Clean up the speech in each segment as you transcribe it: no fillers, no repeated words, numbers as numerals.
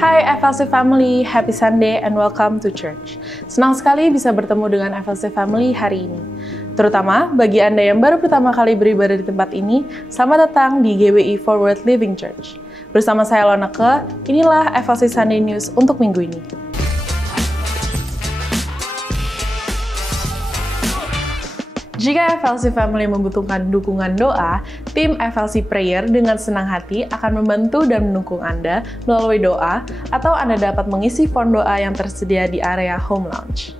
Hai FLC Family, happy Sunday and welcome to church. Senang sekali bisa bertemu dengan FLC Family hari ini. Terutama bagi Anda yang baru pertama kali beribadah di tempat ini, selamat datang di GWI Forward Living Church. Bersama saya Loneke, inilah FLC Sunday News untuk minggu ini. Jika FLC Family membutuhkan dukungan doa, tim FLC Prayer dengan senang hati akan membantu dan mendukung Anda melalui doa, atau Anda dapat mengisi form doa yang tersedia di area Home Lounge.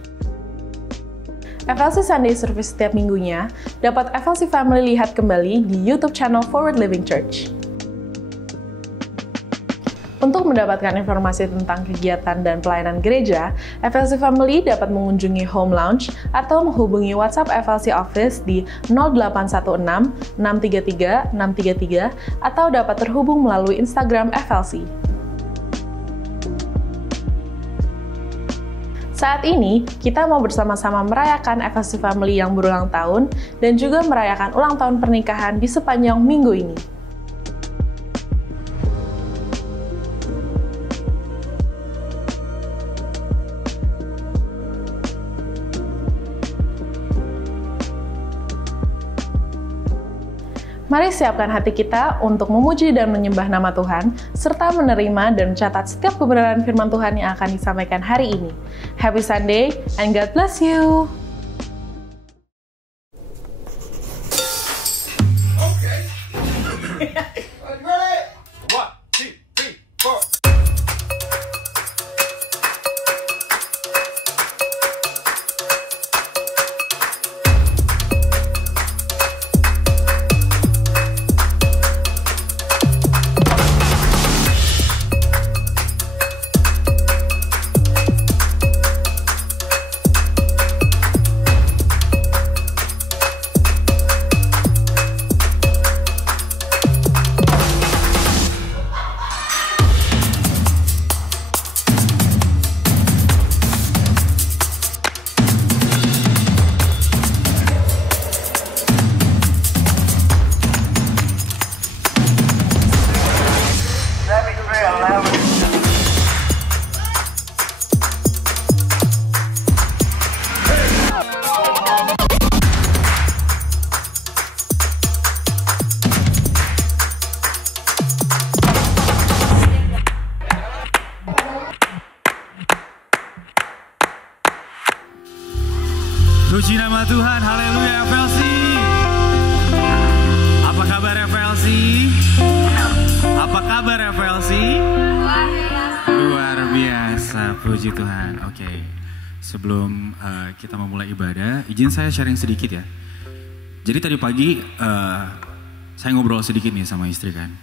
FLC Sunday Service setiap minggunya dapat FLC Family lihat kembali di YouTube channel Forward Living Church. Untuk mendapatkan informasi tentang kegiatan dan pelayanan gereja, FLC Family dapat mengunjungi Home Lounge atau menghubungi WhatsApp FLC Office di 0816 633 633 atau dapat terhubung melalui Instagram FLC. Saat ini, kita mau bersama-sama merayakan FLC Family yang berulang tahun dan juga merayakan ulang tahun pernikahan di sepanjang minggu ini. Mari siapkan hati kita untuk memuji dan menyembah nama Tuhan, serta menerima dan mencatat setiap kebenaran firman Tuhan yang akan disampaikan hari ini. Happy Sunday, and God bless you! Puji nama Tuhan, haleluya FLC. Apa kabar FLC? Apa kabar FLC? Luar biasa, puji Tuhan. Oke, sebelum kita memulai ibadah, izin saya sharing sedikit ya. Jadi tadi pagi saya ngobrol sedikit nih sama istri kan.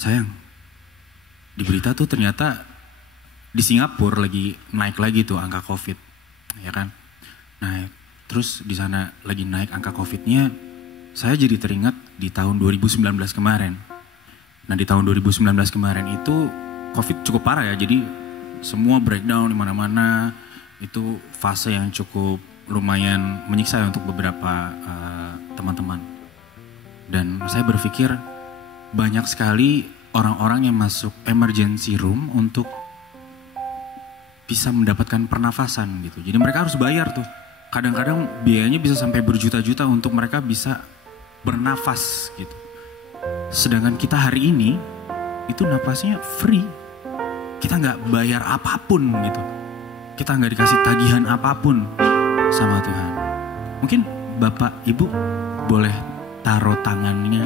Sayang, di berita tuh ternyata di Singapura lagi naik lagi tuh angka COVID, ya kan? Nah, terus di sana lagi naik angka COVID-nya, saya jadi teringat di tahun 2019 kemarin. Nah, di tahun 2019 kemarin itu COVID cukup parah ya, jadi semua breakdown di mana-mana. Itu fase yang cukup lumayan menyiksa untuk beberapa teman-teman. Dan saya berpikir banyak sekali orang-orang yang masuk emergency room untuk bisa mendapatkan pernafasan gitu. Jadi mereka harus bayar tuh. Kadang-kadang biayanya bisa sampai berjuta-juta untuk mereka bisa bernafas gitu. Sedangkan kita hari ini itu nafasnya free. Kita nggak bayar apapun gitu. Kita nggak dikasih tagihan apapun sama Tuhan. Mungkin Bapak Ibu boleh taruh tangannya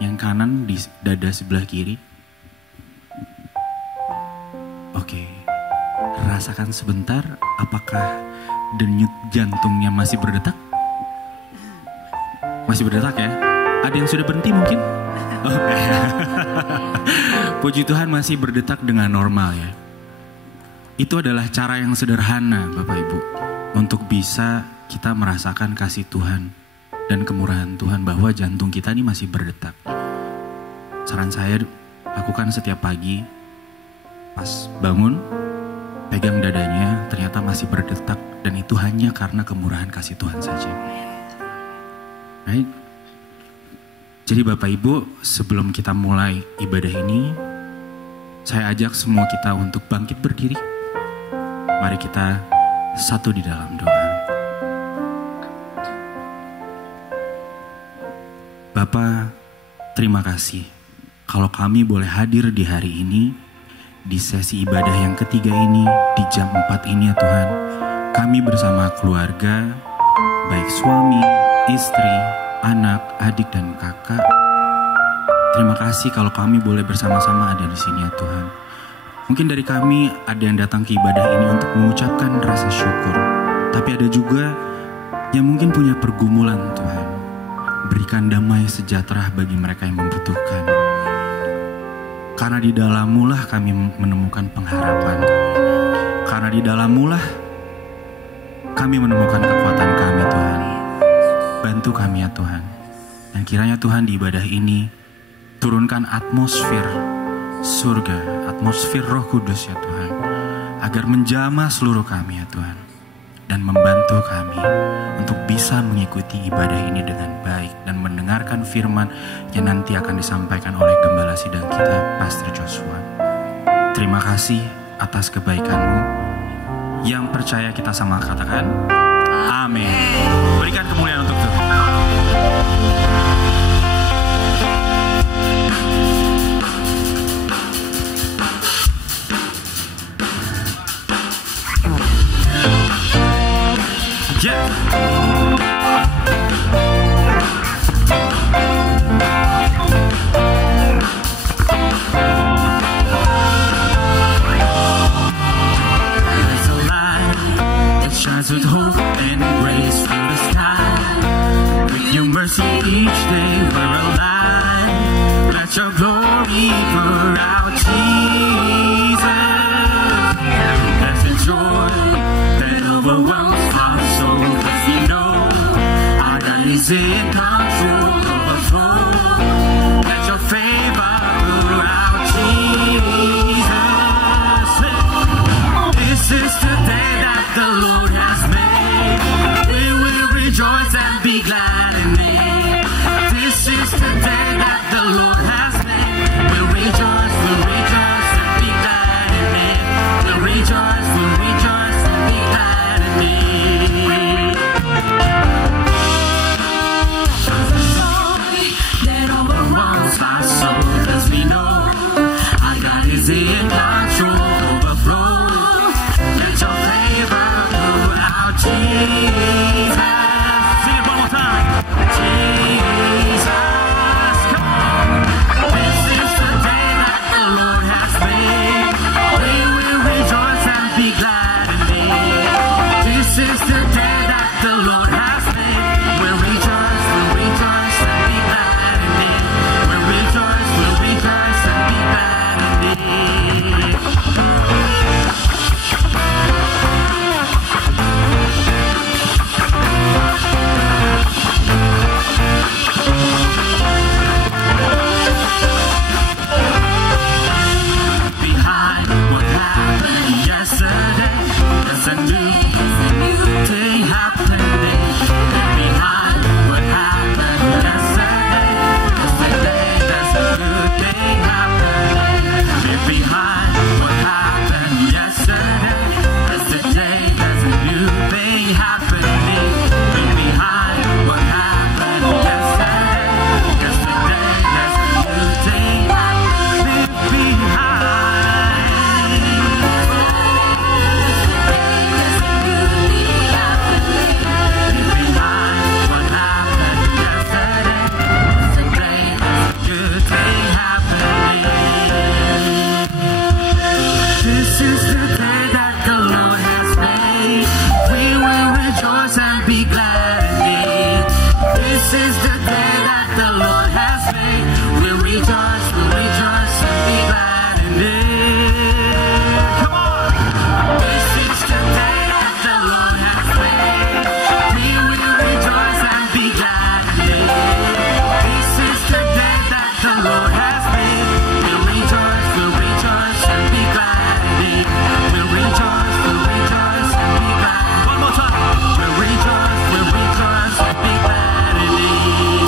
yang kanan di dada sebelah kiri. Oke, rasakan sebentar apakah denyut jantungnya masih berdetak? Masih berdetak ya? Ada yang sudah berhenti mungkin? Oke. Puji Tuhan masih berdetak dengan normal ya. Itu adalah cara yang sederhana Bapak Ibu. Untuk bisa kita merasakan kasih Tuhan dan kemurahan Tuhan bahwa jantung kita ini masih berdetak. Saran saya lakukan setiap pagi pas bangun, pegang dadanya, ternyata masih berdetak. Dan itu hanya karena kemurahan kasih Tuhan saja. Right? Jadi Bapak Ibu, sebelum kita mulai ibadah ini, Saya ajak semua kita untuk bangkit berdiri. Mari kita satu di dalam doa. Bapa, terima kasih kalau kami boleh hadir di hari ini, di sesi ibadah yang ketiga ini, di jam 4 ini ya Tuhan. Kami bersama keluarga, baik suami, istri, anak, adik, dan kakak. Terima kasih kalau kami boleh bersama-sama ada di sini ya Tuhan. Mungkin dari kami ada yang datang ke ibadah ini untuk mengucapkan rasa syukur. Tapi ada juga yang mungkin punya pergumulan Tuhan. Berikan damai sejahtera bagi mereka yang membutuhkan. Karena di dalam-Mu lah kami menemukan pengharapan. Karena di dalam-Mu lah kami menemukan kekuatan kami Tuhan. Bantu kami ya Tuhan. Dan kiranya Tuhan di ibadah ini turunkan atmosfer surga, atmosfer Roh Kudus ya Tuhan. Agar menjamah seluruh kami ya Tuhan. Dan membantu kami untuk bisa mengikuti ibadah ini dengan baik. Dan mendengarkan firman yang nanti akan disampaikan oleh Gembala Sidang kita, Pastor Joshua. Terima kasih atas kebaikan-Mu. Yang percaya kita sama katakan amin. Berikan kemuliaan untuk Tuhan. With hope and grace through the sky, with your mercy each day we're alive. Let your glory pour out, Jesus. There's a joy that overwhelms our soul, 'cause we know our God is in control, overflow. Let your favor pour out, Jesus. This is the day that the Lord has made. We will rejoice and be glad in it. This is the day that the Lord has made. We'll rejoice and be glad in it. We'll rejoice and be glad in it. The joy that overwhelms our soul, 'cause we know our God is in control, overflow. Let your favor pour out, Jesus. Sing it one more time. Jesus, come on. This is the day that the Lord has made. We will rejoice and be glad in it. This is the day that the Lord has made. We'll rejoice and be glad in it. We'll rejoice and be glad in it. Behind what happened yesterday, there's a new thing happening. Behind what happened yesterday, there's a good thing happening. Behind what happened yesterday, there's a new thing happening. Behind what happened yesterday, there's a new thing happening. This is the day that the Lord has made. We will rejoice and be glad in it. This is the day that the Lord has made. We'll rejoice and be glad in it. Come on! This is the day that the Lord has made. We will rejoice and be glad in it. This is the day that the Lord has made. We'll rejoice and be glad in it. We'll rejoice and be glad. One more time. We'll rejoice and be glad in it.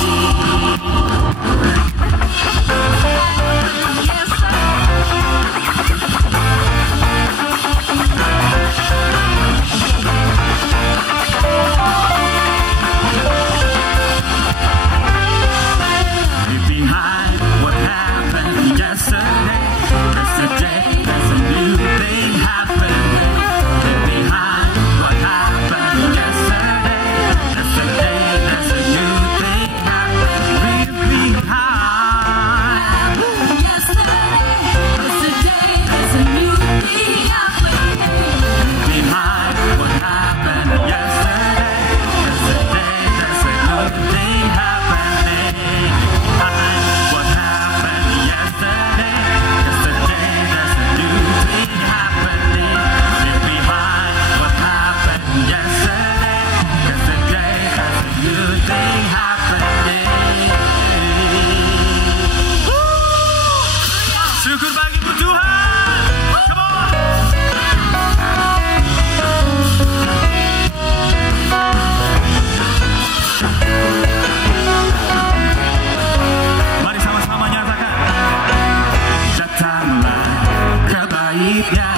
baiknya,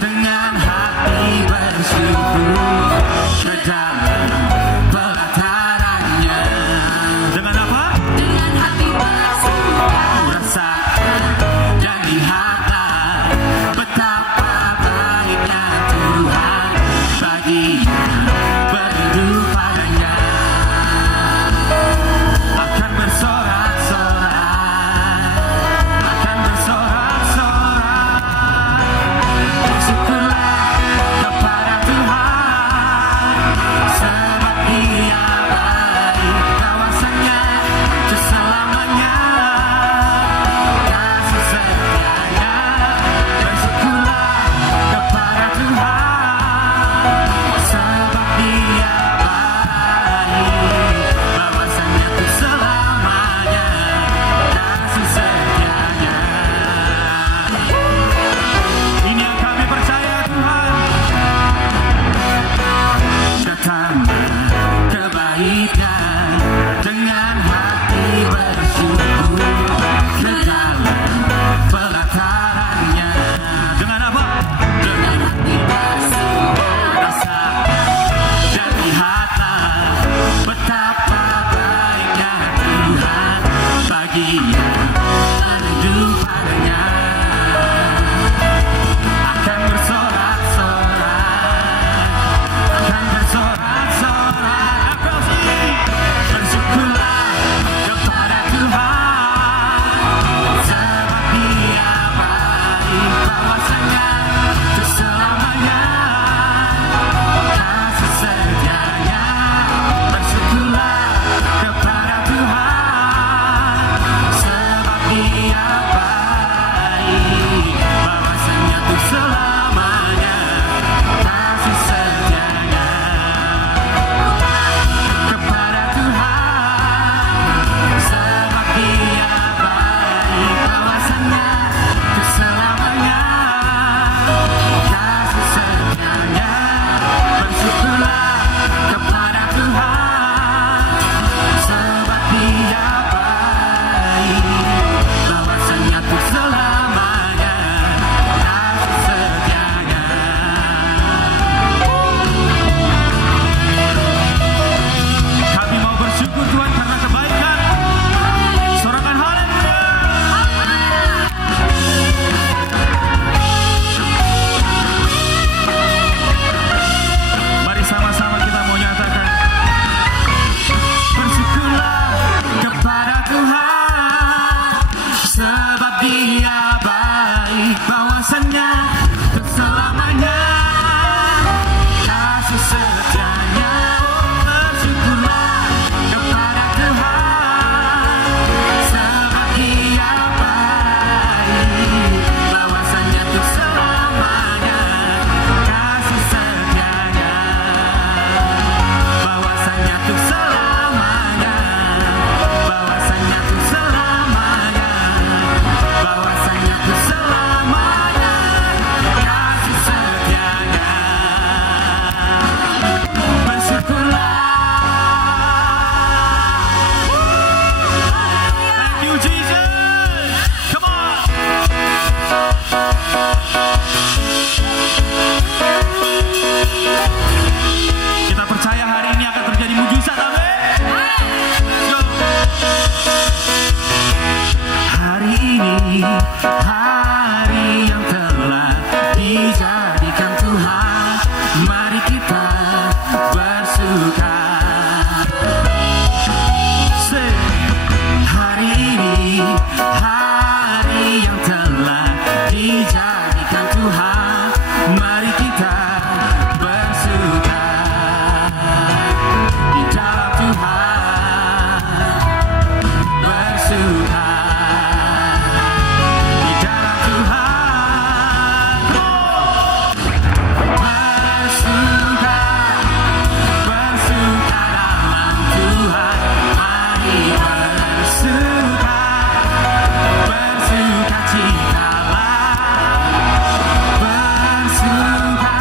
dengan hati bersyukur ke dalam pelatarannya. Dengan apa? Dengan hati bersyukur, rasakan dan lihatlah betapa baiknya Tuhan baginya berhidup padanya. Akan bersorak-sorak, akan bersorak-sorak, bersyukurlah kepada Tuhan, sebab Dia baik, kawasannya untuk selamanya, kasih setianya. Bersyukurlah kepada Tuhan, sebab Dia baik, kawasannya untuk selamanya, kasih setianya. Ini yang kami percaya Tuhan, datanglah kebaikan, dengan hati bersyukur ke dalam pelatarannya. Dengan apa? Dengan hati bersyukur, rasakan dan lihatlah betapa baiknya Tuhan baginya berhidup padanya. Akan bersorak-sorak, akan bersorak-sorak, bersyukurlah kepada Tuhan, sebab Dia baik, kawasannya untuk selamanya, kasih setianya. Bersyukurlah kepada Tuhan, sebab Dia baik, kawasannya untuk selamanya, kasih setianya. Kepada Tuhan, sebab Dia baik, kawasannya untuk selamanya, kasih setianya. Bersyukurlah kepada Tuhan, sebab Dia baik, kawasannya untuk selamanya, kasih setianya. Kami mau bersyukur Tuhan karena kebaikan. Sorakan haleluya. Mari sama-sama kita mau nyatakan, bersyukurlah kepada Tuhan, sebab Dia baik, kawasannya untuk selamanya, kasih setianya. Bersyukurlah kepada Tuhan, sebab Dia baik, kawasannya untuk selamanya, kasih setianya. Bahwasanya untuk selamanya, bahwasanya untuk selamanya, bahwasanya untuk selamanya, kasih setianya. Bersyukurlah. Thank you Jesus. Come on. Kita percaya hari ini akan terjadi mujizat, amin. Let's go. Hari ini hari yang telah dijadikan Tuhan, mari kita bersuka. Say, hari ini hari yang telah dijadikan Tuhan, mari kita bersuka di dalam Tuhan, bersuka di dalam Tuhan, bersuka, bersuka dalam Tuhan, mari bersuka, bersuka citalah, bersuka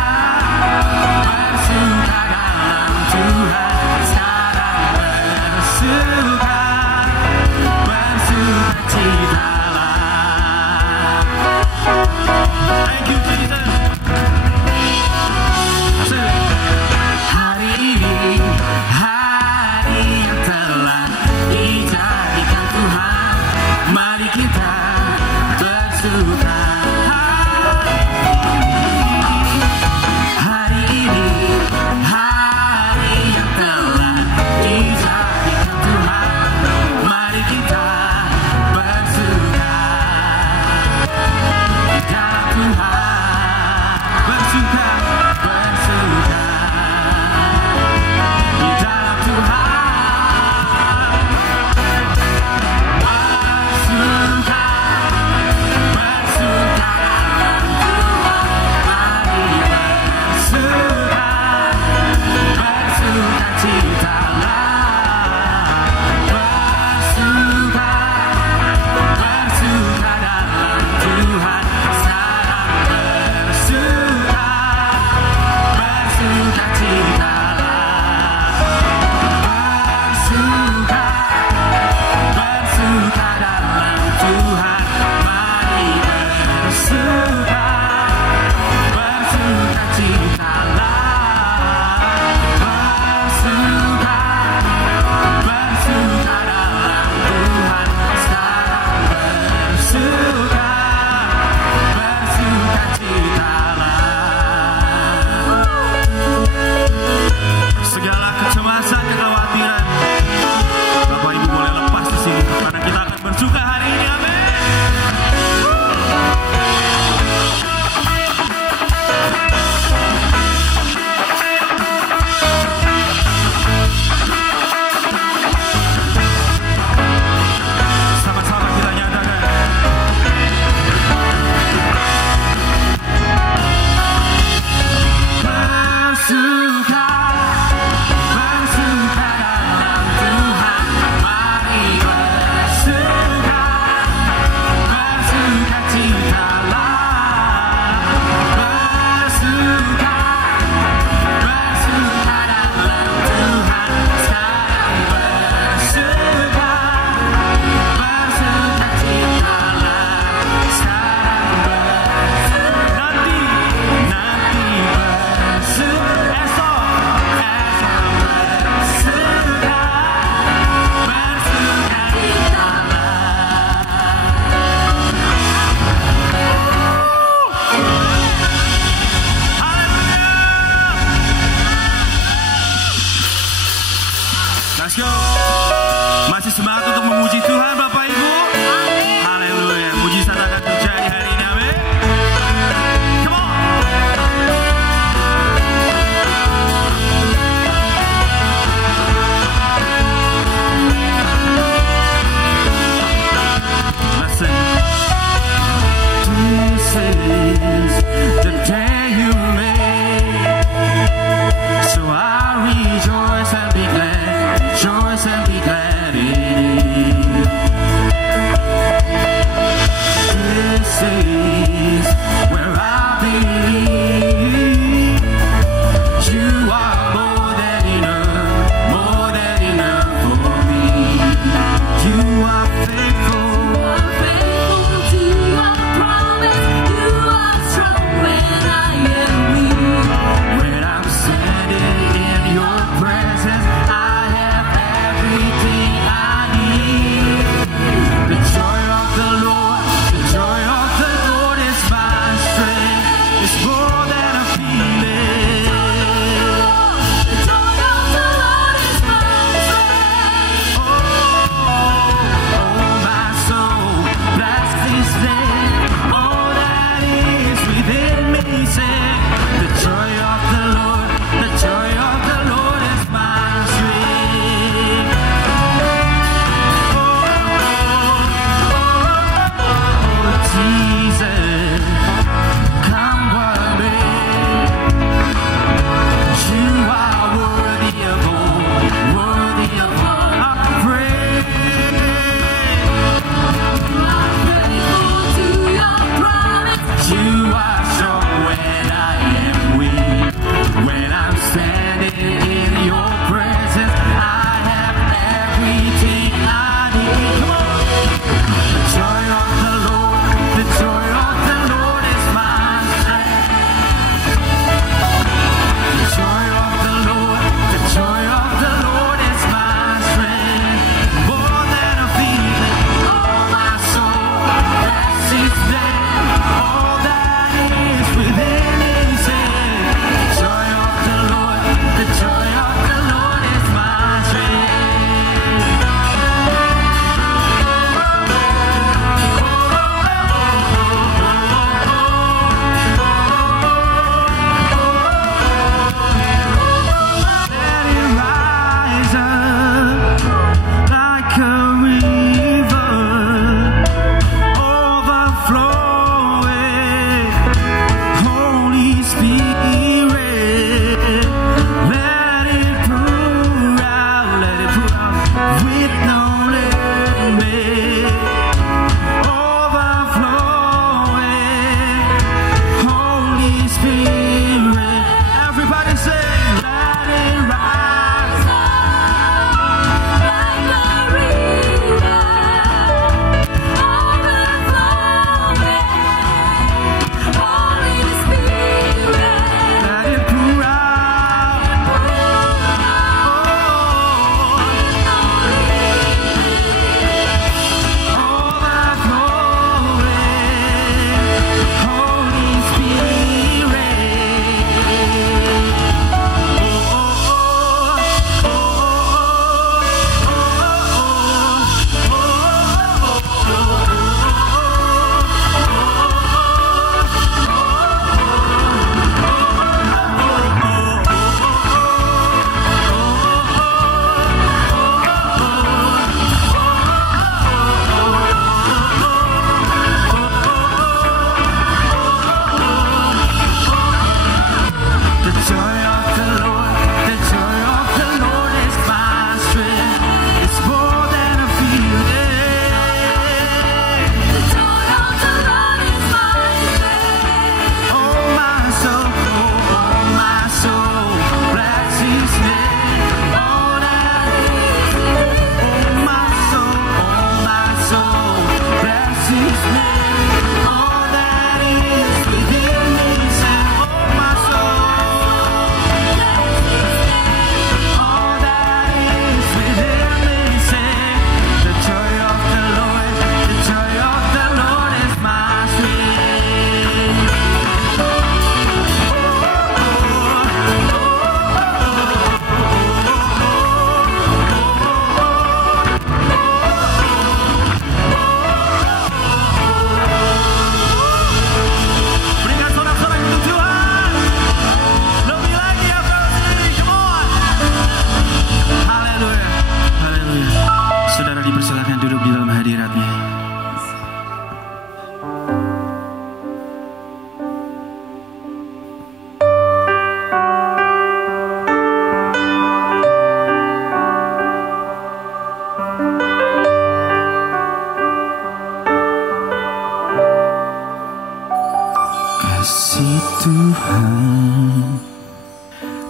Kasih Tuhan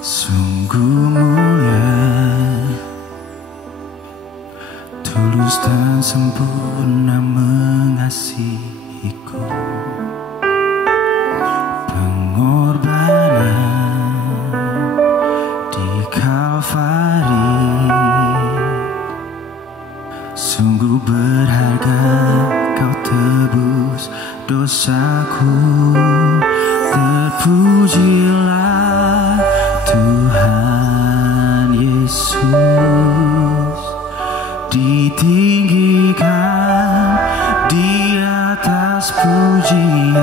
sungguh mulia, tulus dan sempurna mengasihiku. Pengorbanan di Kalvari sungguh berharga, kau tebus dosaku. Terpujilah Tuhan Yesus, ditinggikan di atas pujian.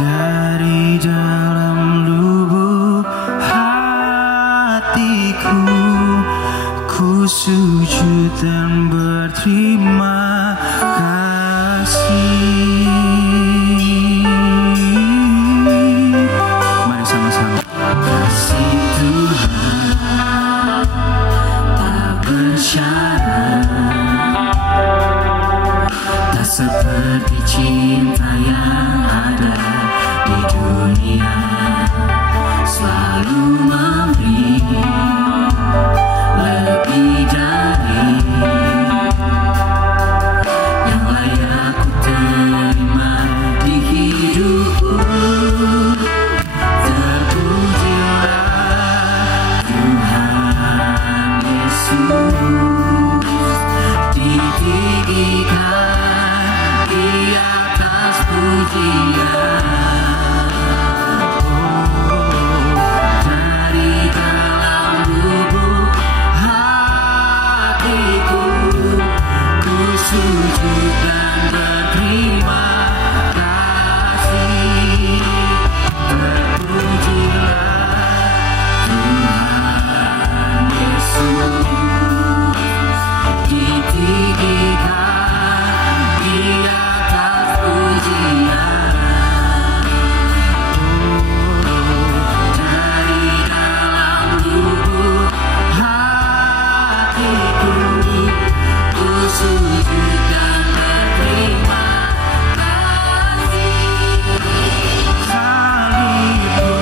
Dari dalam lubuk hatiku, ku sujud dan berterima kasih. Mari sama-sama. Kasih Tuhan tak bersyarat, tak seperti cinta yang ada di dunia, selalu memberi lebih dari yang layak ku terima di hidupku. Terpujilah Tuhan Yesus, ditinggikan di atas pujian. Dari dalam lubuk hatiku, ku sujud dan berterima kasih. Terpujilah Tuhan Yesus, ditinggikan di atas pujian. Dari dalam lubuk hatiku, ku sujud dan berterima kasih. Salibmu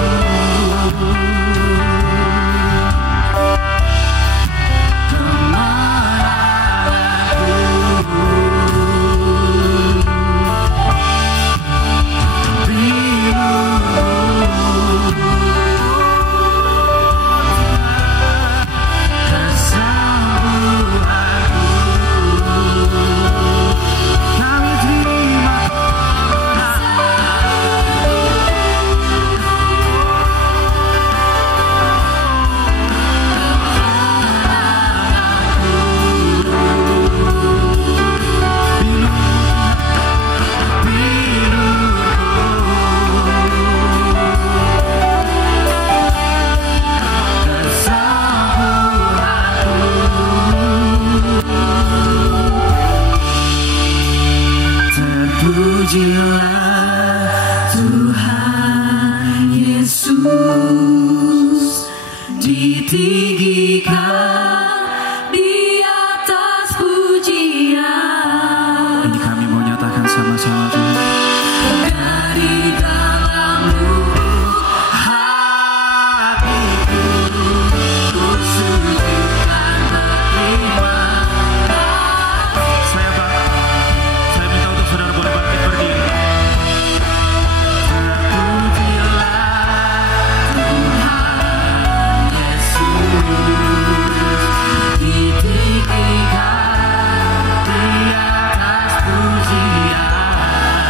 terpujilah Tuhan Yesus, ditinggikan di atas pujian. Ini kami mau nyatakan sama-sama Tuhan. Dari dalam lubuk hatiku, ku sujud dan berterima kasih. Saya minta untuk saudara boleh bangkit berdiri. Terpujilah Tuhan Yesus, ditinggikan di atas pujian.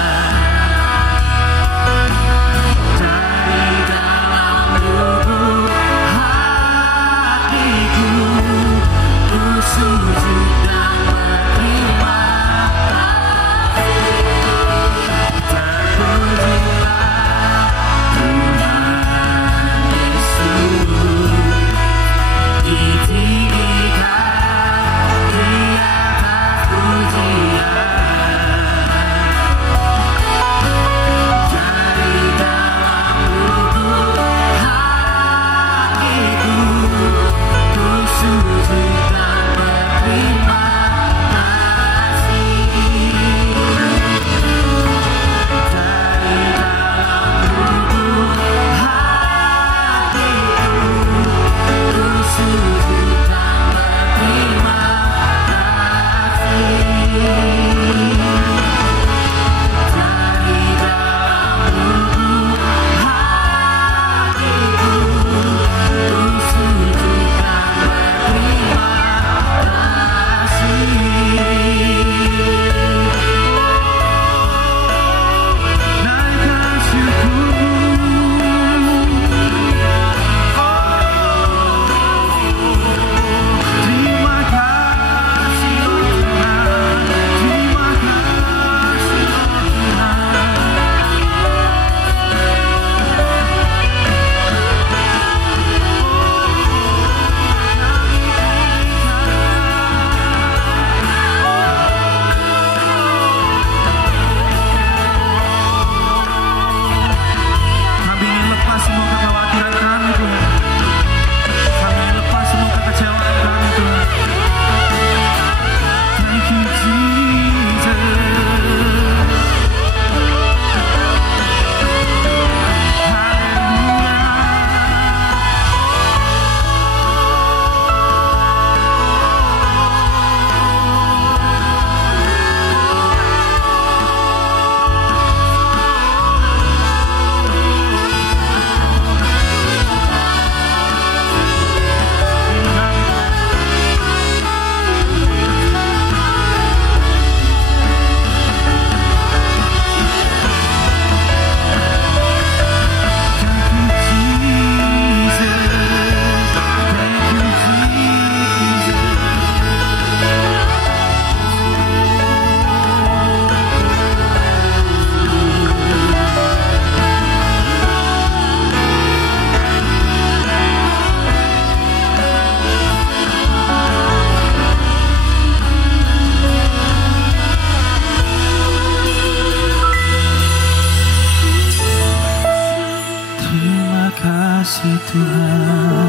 kasih Tuhan.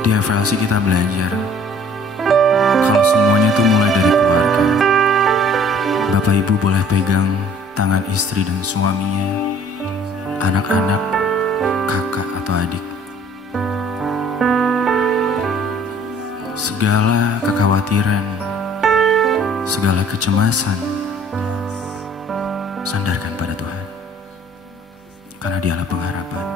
Di FLC kita belajar kalau semuanya itu mulai dari keluarga. Bapak ibu boleh pegang tangan istri dan suaminya, anak-anak, kakak atau adik. Segala kekhawatiran, segala kecemasan, sandarkan pada Tuhan, karena Dialah pengharapan.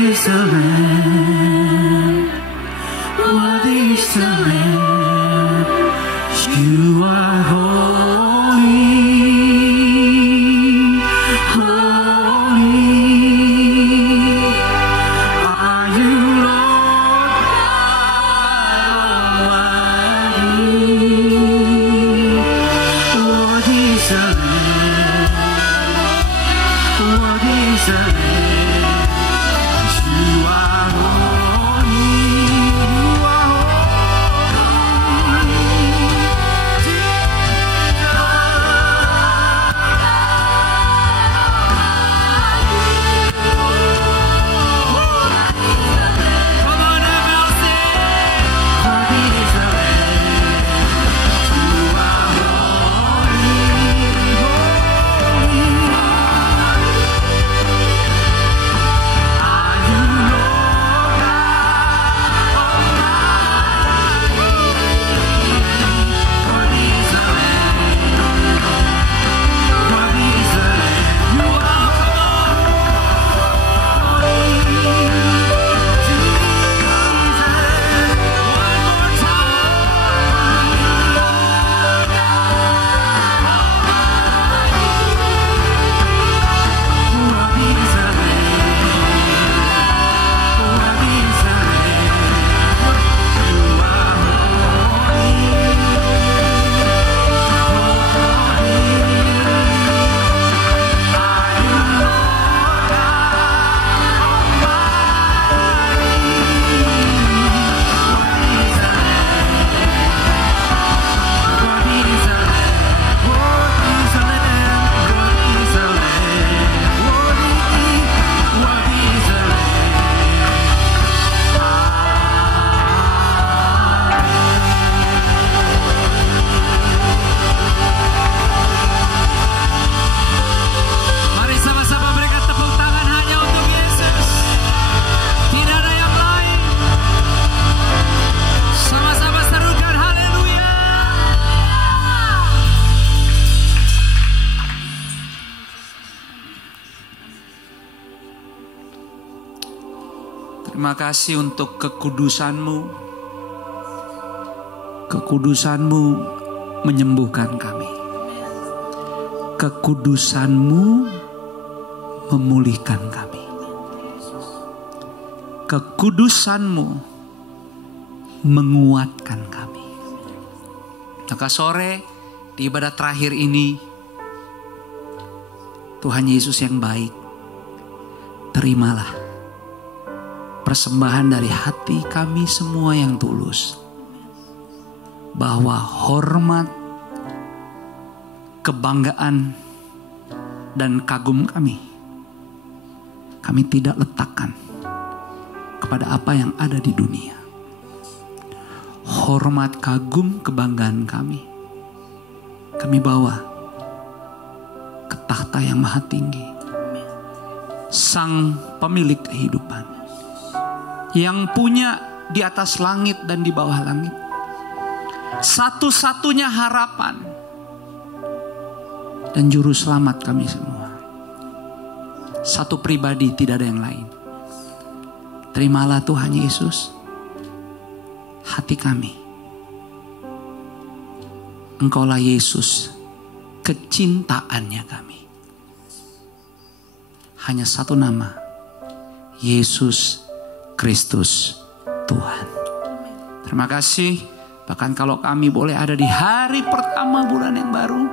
is the Lamb, worthy is the Lamb, you are holy, holy, are you Lord God Almighty, worthy is the Lamb, worthy is the Lamb. Terima kasih untuk kekudusan-Mu. Kekudusan-Mu menyembuhkan kami. Kekudusan-Mu memulihkan kami. Kekudusan-Mu menguatkan kami. Maka sore di ibadah terakhir ini, Tuhan Yesus yang baik, terimalah persembahan dari hati kami semua yang tulus, bahwa hormat, kebanggaan, dan kagum kami tidak letakkan kepada apa yang ada di dunia. Hormat, kagum, kebanggaan kami bawa ke takhta yang maha tinggi, Sang pemilik kehidupan, yang punya di atas langit dan di bawah langit, satu-satunya harapan dan juru selamat kami semua. Satu pribadi, tidak ada yang lain. Terimalah Tuhan Yesus hati kami. Engkaulah Yesus, kecintaannya kami. Hanya satu nama, Yesus Kristus Tuhan. Terima kasih. Bahkan kalau kami boleh ada di hari pertama bulan yang baru,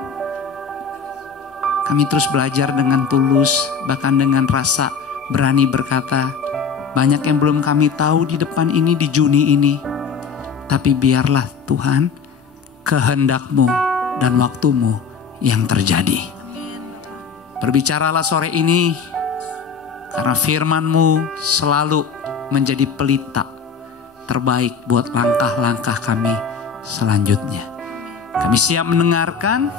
kami terus belajar dengan tulus, bahkan dengan rasa berani berkata, banyak yang belum kami tahu di depan ini, di Juni ini. Tapi biarlah Tuhan, kehendak-Mu dan waktu-Mu yang terjadi. Berbicaralah sore ini, karena firman-Mu selalu menjadi pelita terbaik buat langkah-langkah kami selanjutnya. Kami siap mendengarkan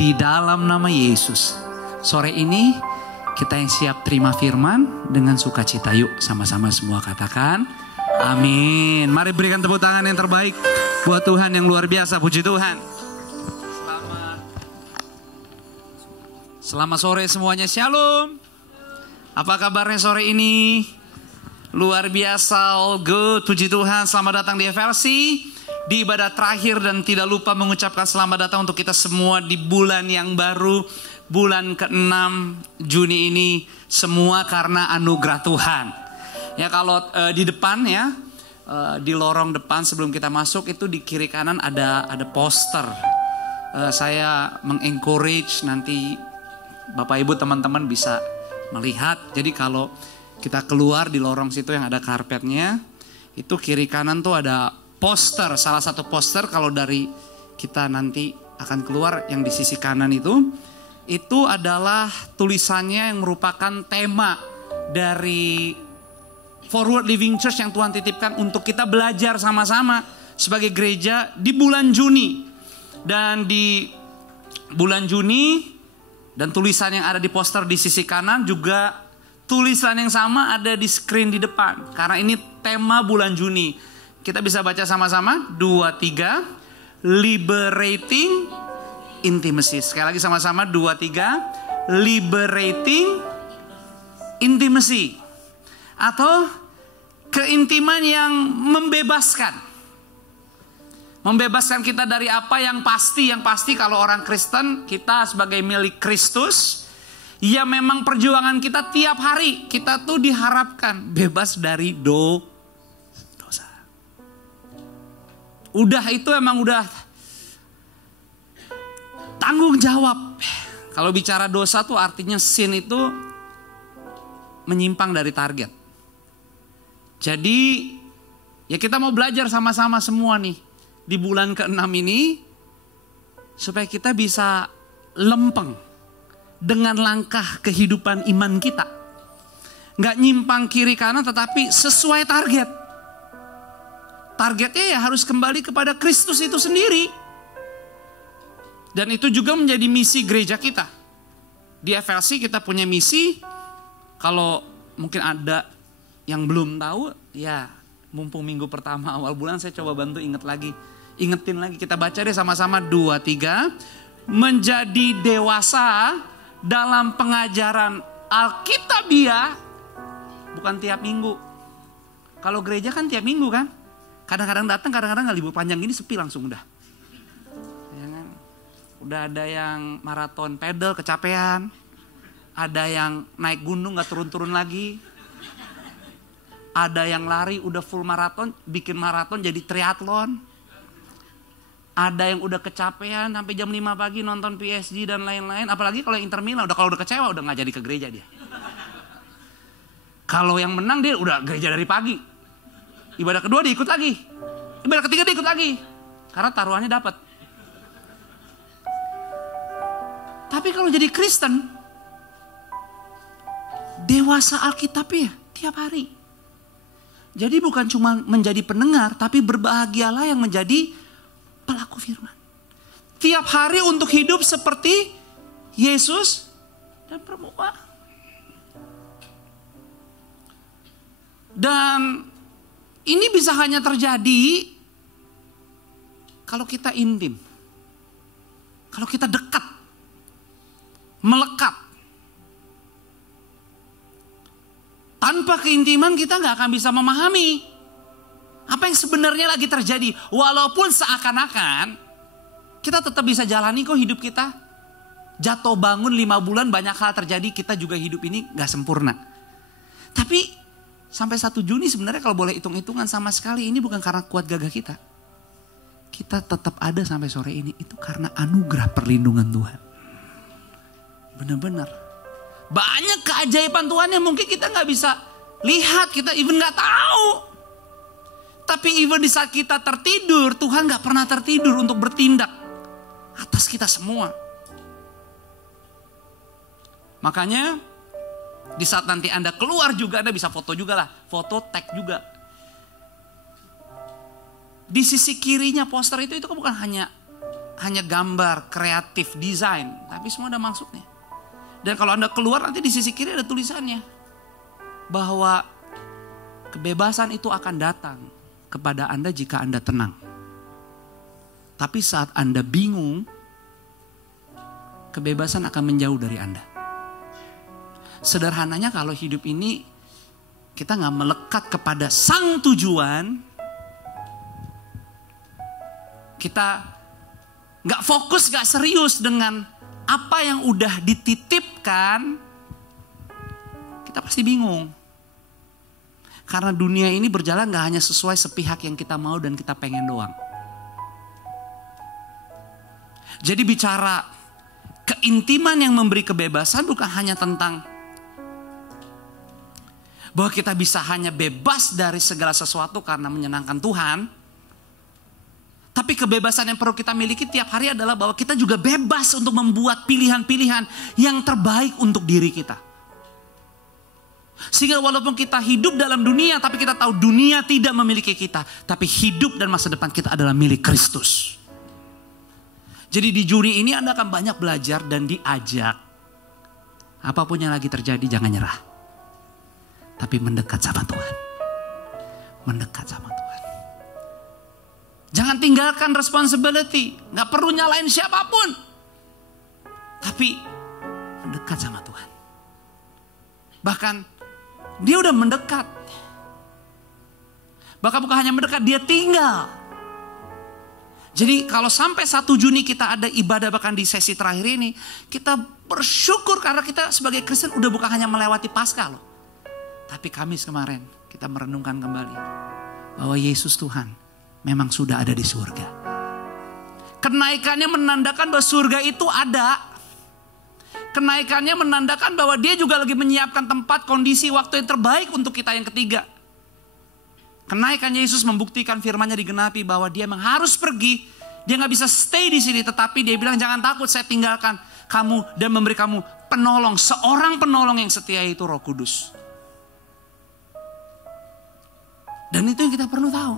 di dalam nama Yesus. Sore ini kita yang siap terima firman dengan sukacita. Yuk sama-sama semua katakan amin. Mari berikan tepuk tangan yang terbaik buat Tuhan yang luar biasa. Puji Tuhan. Selamat sore semuanya. Shalom. Apa kabarnya sore ini? Luar biasa, all good. Puji Tuhan, selamat datang di FLC. Di ibadah terakhir dan tidak lupa mengucapkan selamat datang untuk kita semua di bulan yang baru. Bulan ke-6 Juni ini, semua karena anugerah Tuhan. Ya kalau di depan ya, di lorong depan sebelum kita masuk itu di kiri kanan ada poster. Saya mengencourage nanti Bapak Ibu teman-teman bisa melihat. Jadi kalau kita keluar di lorong situ yang ada karpetnya, itu kiri kanan tuh ada poster. Salah satu poster kalau dari kita nanti akan keluar yang di sisi kanan itu adalah tulisannya yang merupakan tema dari Forward Living Church yang Tuhan titipkan untuk kita belajar sama-sama sebagai gereja di bulan Juni. Dan di bulan Juni dan tulisan yang ada di poster di sisi kanan juga tulisan yang sama ada di screen di depan. Karena ini tema bulan Juni. Kita bisa baca sama-sama 2, 3. Liberating Intimacy. Sekali lagi sama-sama 2, 3. Liberating Intimacy. Atau keintiman yang membebaskan. Membebaskan kita dari apa yang pasti. Yang pasti kalau orang Kristen, kita sebagai milik Kristus, ya memang perjuangan kita tiap hari. Kita tuh diharapkan bebas dari dosa. Udah itu emang udah tanggung jawab. Kalau bicara dosa tuh artinya sin itu menyimpang dari target. Jadi ya kita mau belajar sama-sama semua nih di bulan ke-6 ini supaya kita bisa lempeng dengan langkah kehidupan iman kita. Gak nyimpang kiri kanan tetapi sesuai target. Targetnya ya harus kembali kepada Kristus itu sendiri. Dan itu juga menjadi misi gereja kita. Di FLC kita punya misi. Kalau mungkin ada yang belum tahu, ya mumpung minggu pertama awal bulan saya coba bantu ingetin lagi. Kita baca deh sama-sama 2, 3. Menjadi dewasa dalam pengajaran Alkitabiah bukan tiap minggu. Kalau gereja kan tiap minggu kan. Kadang-kadang datang, kadang-kadang gak libur panjang gini sepi langsung udah. Ya kan? Udah ada yang maraton pedal kecapean. Ada yang naik gunung gak turun-turun lagi. Ada yang lari udah full maraton, bikin maraton jadi triathlon. Ada yang udah kecapean sampai jam 5 pagi nonton PSG dan lain-lain. Apalagi kalau yang Inter Milan, kalau udah kecewa udah gak jadi ke gereja dia. Kalau yang menang dia udah gereja dari pagi. Ibadah kedua dia ikut lagi. Ibadah ketiga dia ikut lagi. Karena taruhannya dapat. Tapi kalau jadi Kristen, dewasa Alkitabiah tiap hari. Jadi bukan cuma menjadi pendengar, tapi berbahagialah yang menjadi pelaku firman. Tiap hari untuk hidup seperti Yesus dan perempuan. Dan ini bisa hanya terjadi kalau kita intim. Kalau kita dekat. Melekat. Tanpa keintiman kita gak akan bisa memahami apa yang sebenarnya lagi terjadi. Walaupun seakan-akan kita tetap bisa jalani kok hidup kita. Jatuh bangun 5 bulan banyak hal terjadi. Kita juga hidup ini gak sempurna. Tapi sampai 1 Juni sebenarnya kalau boleh hitung-hitungan sama sekali ini bukan karena kuat gagah kita. Kita tetap ada sampai sore ini. Itu karena anugerah perlindungan Tuhan. Benar-benar. Banyak keajaiban Tuhan yang mungkin kita gak bisa lihat. Kita even gak tahu. Tapi even di saat kita tertidur, Tuhan gak pernah tertidur untuk bertindak atas kita semua. Makanya di saat nanti Anda keluar juga, Anda bisa foto juga lah. Foto tag juga. Di sisi kirinya poster itu kan bukan hanya gambar, kreatif, desain. Tapi semua ada maksudnya. Dan kalau Anda keluar nanti di sisi kiri ada tulisannya. Bahwa kebebasan itu akan datang kepada Anda jika Anda tenang. Tapi saat Anda bingung, kebebasan akan menjauh dari Anda. Sederhananya kalau hidup ini kita gak melekat kepada sang tujuan, kita gak fokus, gak serius dengan apa yang udah dititipkan, kita pasti bingung. Karena dunia ini berjalan gak hanya sesuai sepihak yang kita mau dan kita pengen doang. Jadi bicara keintiman yang memberi kebebasan bukan hanya tentang bahwa kita bisa hanya bebas dari segala sesuatu karena menyenangkan Tuhan. Tapi kebebasan yang perlu kita miliki tiap hari adalah bahwa kita juga bebas untuk membuat pilihan-pilihan yang terbaik untuk diri kita. Sehingga walaupun kita hidup dalam dunia, tapi kita tahu dunia tidak memiliki kita. Tapi hidup dan masa depan kita adalah milik Kristus. Jadi di juri ini Anda akan banyak belajar dan diajak. Apapun yang lagi terjadi jangan nyerah. Tapi mendekat sama Tuhan. Mendekat sama Tuhan. Jangan tinggalkan responsibility. Gak perlu nyalain siapapun. Tapi mendekat sama Tuhan. Bahkan dia udah mendekat. Bahkan bukan hanya mendekat, dia tinggal. Jadi kalau sampai 1 Juni kita ada ibadah bahkan di sesi terakhir ini, kita bersyukur karena kita sebagai Kristen udah bukan hanya melewati Paskah loh. Tapi Kamis kemarin kita merenungkan kembali bahwa Yesus Tuhan memang sudah ada di surga. Kenaikannya menandakan bahwa surga itu ada. Kenaikannya menandakan bahwa dia juga lagi menyiapkan tempat, kondisi, waktu yang terbaik untuk kita yang ketiga. Kenaikan Yesus membuktikan firman-Nya digenapi bahwa dia memang harus pergi. Dia gak bisa stay di sini, tetapi dia bilang jangan takut, saya tinggalkan kamu dan memberi kamu penolong. Seorang penolong yang setia, itu Roh Kudus. Dan itu yang kita perlu tahu.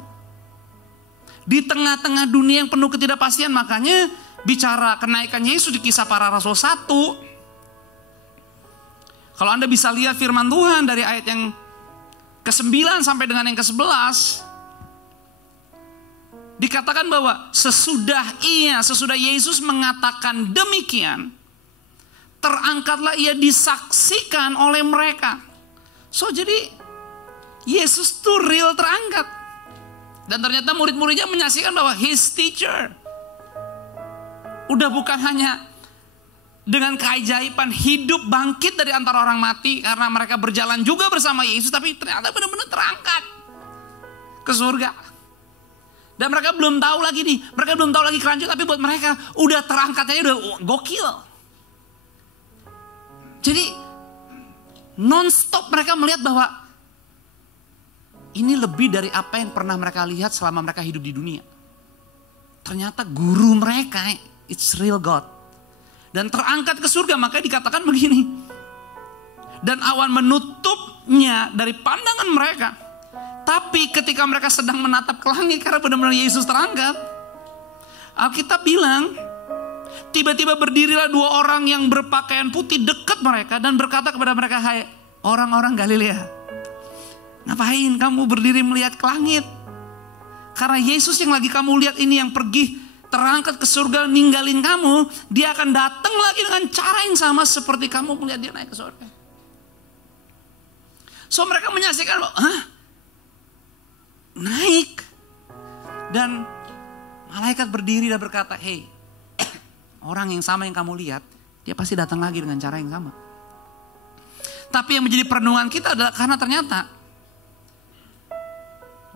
Di tengah-tengah dunia yang penuh ketidakpastian, makanya bicara kenaikan Yesus di Kisah Para Rasul 1. Kalau Anda bisa lihat firman Tuhan dari ayat yang ke-9 sampai dengan yang ke-11. Dikatakan bahwa sesudah Yesus mengatakan demikian, terangkatlah ia disaksikan oleh mereka. So jadi Yesus tuh real terangkat. Dan ternyata murid-muridnya menyaksikan bahwa his teacher. Udah bukan hanya dengan keajaiban hidup bangkit dari antara orang mati karena mereka berjalan juga bersama Yesus, tapi ternyata benar-benar terangkat ke surga. Dan mereka belum tahu lagi nih, mereka belum tahu lagi kelanjutan, tapi buat mereka udah terangkatnya udah gokil. Jadi non-stop mereka melihat bahwa ini lebih dari apa yang pernah mereka lihat selama mereka hidup di dunia. Ternyata guru mereka, it's real God. Dan terangkat ke surga, makanya dikatakan begini. Dan awan menutupnya dari pandangan mereka. Tapi ketika mereka sedang menatap ke langit karena benar-benar Yesus terangkat, Alkitab bilang, tiba-tiba berdirilah 2 orang yang berpakaian putih dekat mereka dan berkata kepada mereka, hai orang-orang Galilea, ngapain kamu berdiri melihat ke langit? Karena Yesus yang lagi kamu lihat ini yang pergi terangkat ke surga ninggalin kamu, dia akan datang lagi dengan cara yang sama seperti kamu melihat dia naik ke surga. So mereka menyaksikan, naik. Dan malaikat berdiri dan berkata, hey, orang yang sama yang kamu lihat, dia pasti datang lagi dengan cara yang sama. Tapi yang menjadi perenungan kita adalah karena ternyata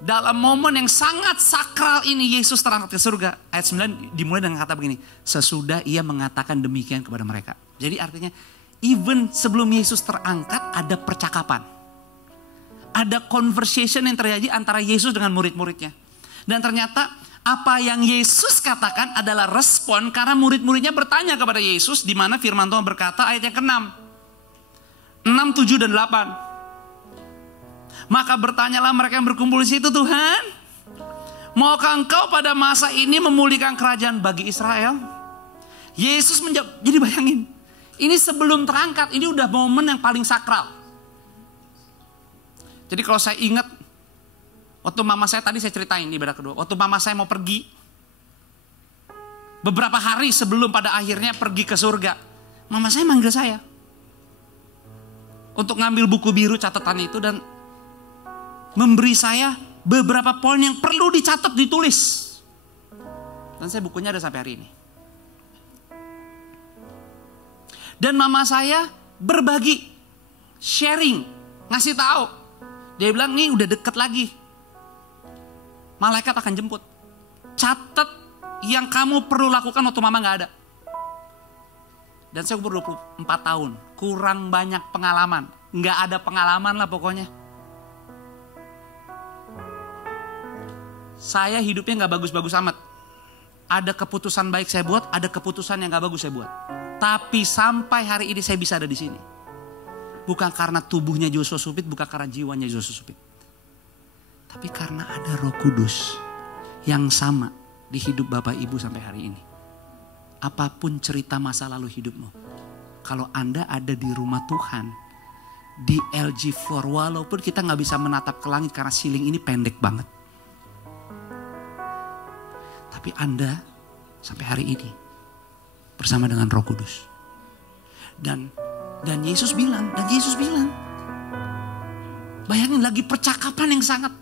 dalam momen yang sangat sakral ini Yesus terangkat ke surga. Ayat 9 dimulai dengan kata begini, sesudah ia mengatakan demikian kepada mereka. Jadi artinya even sebelum Yesus terangkat ada percakapan. Ada conversation yang terjadi antara Yesus dengan murid-muridnya. Dan ternyata apa yang Yesus katakan adalah respon karena murid-muridnya bertanya kepada Yesus, di mana firman Tuhan berkata ayat yang ke-6. 6, 7 dan 8. Maka bertanyalah mereka yang berkumpul di situ, Tuhan, maukah engkau pada masa ini memulihkan kerajaan bagi Israel? Yesus menjawab, jadi bayangin, ini sebelum terangkat, ini udah momen yang paling sakral. Jadi kalau saya ingat, waktu mama saya tadi saya ceritain di ibadah kedua, waktu mama saya mau pergi, beberapa hari sebelum pada akhirnya pergi ke surga, mama saya manggil saya. untuk ngambil buku biru catatan itu dan memberi saya beberapa poin yang perlu dicatat, ditulis. Dan saya bukunya ada sampai hari ini. Dan mama saya berbagi, sharing, ngasih tahu. Dia bilang, nih udah deket lagi. Malaikat akan jemput. Catat yang kamu perlu lakukan waktu mama gak ada. Dan saya umur 24 tahun. Kurang banyak pengalaman. Gak ada pengalaman lah pokoknya. Saya hidupnya gak bagus-bagus amat. Ada keputusan baik saya buat, ada keputusan yang gak bagus saya buat. Tapi sampai hari ini saya bisa ada di sini. Bukan karena tubuhnya Joshua Supit, bukan karena jiwanya Joshua Supit. Tapi karena ada Roh Kudus yang sama di hidup Bapak Ibu sampai hari ini. Apapun cerita masa lalu hidupmu, kalau Anda ada di rumah Tuhan, di LG floor, walaupun kita gak bisa menatap ke langit karena ceiling ini pendek banget. Tapi Anda sampai hari ini bersama dengan Roh Kudus. Dan Yesus bilang, bayangin lagi percakapan yang sangat,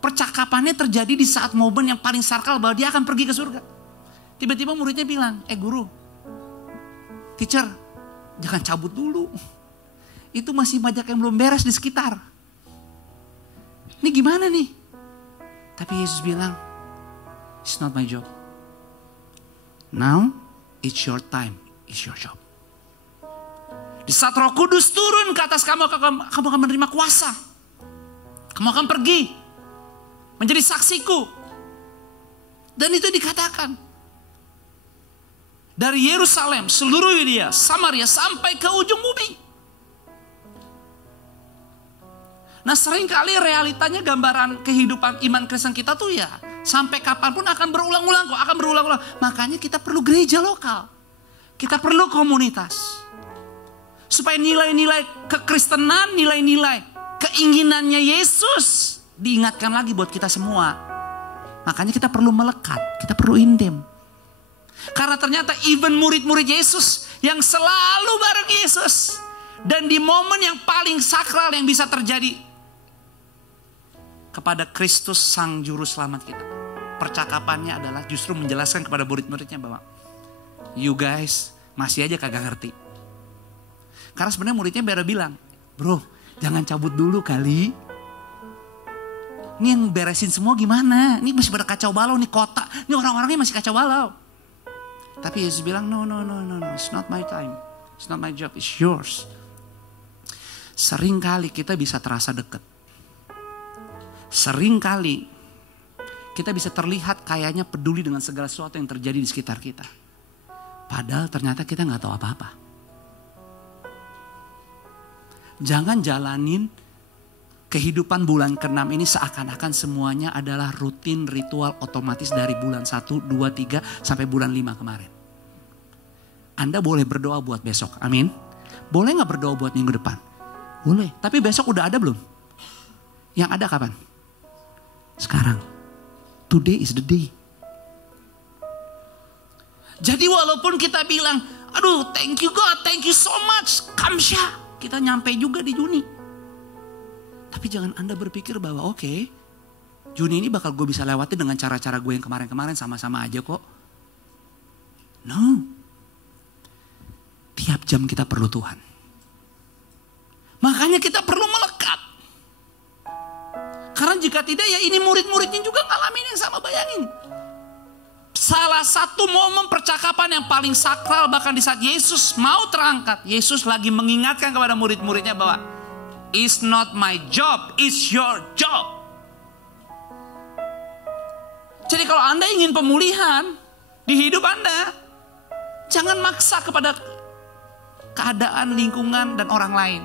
percakapannya terjadi di saat momen yang paling sakral bahwa dia akan pergi ke surga. Tiba-tiba muridnya bilang, guru, teacher, jangan cabut dulu. Itu masih banyak yang belum beres di sekitar. Ini gimana nih? Tapi Yesus bilang, it's not my job. Now, it's your time, it's your job. Di saat Roh Kudus turun ke atas kamu akan menerima kuasa. Kamu akan pergi menjadi saksiku. Dan itu dikatakan. Dari Yerusalem, seluruh Yudea, Samaria, sampai ke ujung bumi. Nah seringkali realitanya gambaran kehidupan iman Kristen kita tuh ya. Sampai kapanpun akan berulang-ulang kok, akan berulang-ulang. Makanya kita perlu gereja lokal. Kita perlu komunitas. Supaya nilai-nilai kekristenan, nilai-nilai keinginannya Yesus diingatkan lagi buat kita semua. Makanya kita perlu melekat, kita perlu intim. Karena ternyata even murid-murid Yesus yang selalu bareng Yesus. Dan di momen yang paling sakral yang bisa terjadi kepada Kristus Sang Juru Selamat kita. Percakapannya adalah justru menjelaskan kepada murid-muridnya bahwa you guys masih aja kagak ngerti. Karena sebenarnya muridnya baru bilang, bro jangan cabut dulu kali. Ini yang beresin semua gimana? Ini masih pada kacau balau nih kota. Ini orang-orangnya masih kacau balau. Tapi Yesus bilang, no, it's not my time. It's not my job, it's yours. Seringkali kita bisa terasa dekat. Seringkali kita bisa terlihat kayaknya peduli dengan segala sesuatu yang terjadi di sekitar kita. Padahal ternyata kita gak tahu apa-apa. Jangan jalanin kehidupan bulan ke-6 ini seakan-akan semuanya adalah rutin ritual otomatis dari bulan 1, 2, 3 sampai bulan 5 kemarin. Anda boleh berdoa buat besok, amin. Boleh gak berdoa buat minggu depan? Boleh, tapi besok udah ada belum? Yang ada kapan? Sekarang. Today is the day. Jadi walaupun kita bilang, aduh thank you God, thank you so much, Kamsya. Kita nyampe juga di Juni. Tapi jangan Anda berpikir bahwa oke, Juni ini bakal gue bisa lewati dengan cara-cara gue yang kemarin-kemarin sama-sama aja kok. No. Tiap jam kita perlu Tuhan. Makanya kita perlu melekat. Karena jika tidak ya ini murid-muridnya juga ngalamin yang sama, bayangin. Salah satu momen percakapan yang paling sakral bahkan di saat Yesus mau terangkat. Yesus lagi mengingatkan kepada murid-muridnya bahwa it's not my job, it's your job. Jadi kalau Anda ingin pemulihan di hidup Anda, jangan maksa kepada keadaan, lingkungan, dan orang lain.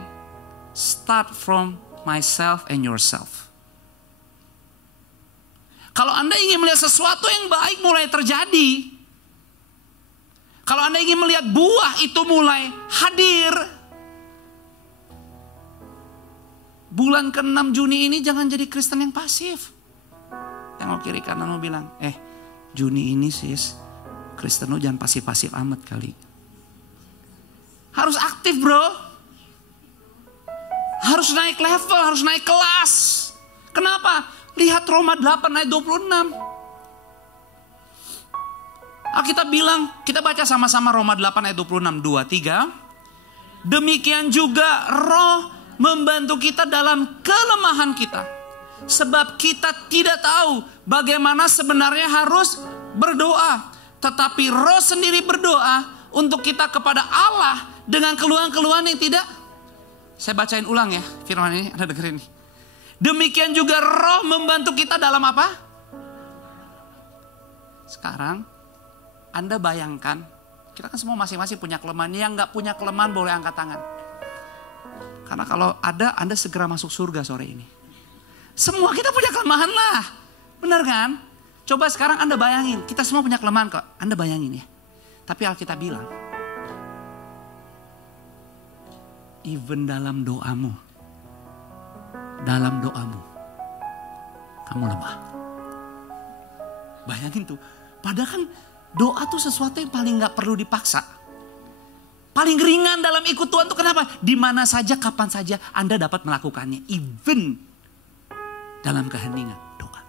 Start from myself and yourself. Kalau Anda ingin melihat sesuatu yang baik mulai terjadi. Kalau Anda ingin melihat buah itu mulai hadir. Bulan ke-6 Juni ini jangan jadi Kristen yang pasif. Tengok kiri kanan bilang, Juni ini sis, Kristen lu jangan pasif-pasif amat kali. Harus aktif bro. Harus naik level, harus naik kelas. Kenapa? Lihat Roma 8 ayat 26. Alkitab bilang, kita baca sama-sama Roma 8 ayat 26, 2, 3. Demikian juga Roh membantu kita dalam kelemahan kita. Sebab kita tidak tahu bagaimana sebenarnya harus berdoa. Tetapi Roh sendiri berdoa untuk kita kepada Allah dengan keluhan-keluhan yang tidak. Saya bacain ulang ya firman ini, Anda dengerin nih. Demikian juga Roh membantu kita dalam apa? Sekarang Anda bayangkan, kita kan semua masing-masing punya kelemahan. Yang gak punya kelemahan boleh angkat tangan. Karena kalau ada, Anda segera masuk surga sore ini. Semua kita punya kelemahan lah. Benar kan? Coba sekarang Anda bayangin, kita semua punya kelemahan kok. Anda bayangin ya. Tapi Alkitab bilang, even dalam doamu, kamu lemah. Bayangin tuh, padahal kan doa tuh sesuatu yang paling gak perlu dipaksa. Paling ringan dalam ikut Tuhan tuh kenapa? Di mana saja, kapan saja Anda dapat melakukannya. Even dalam keheningan doa.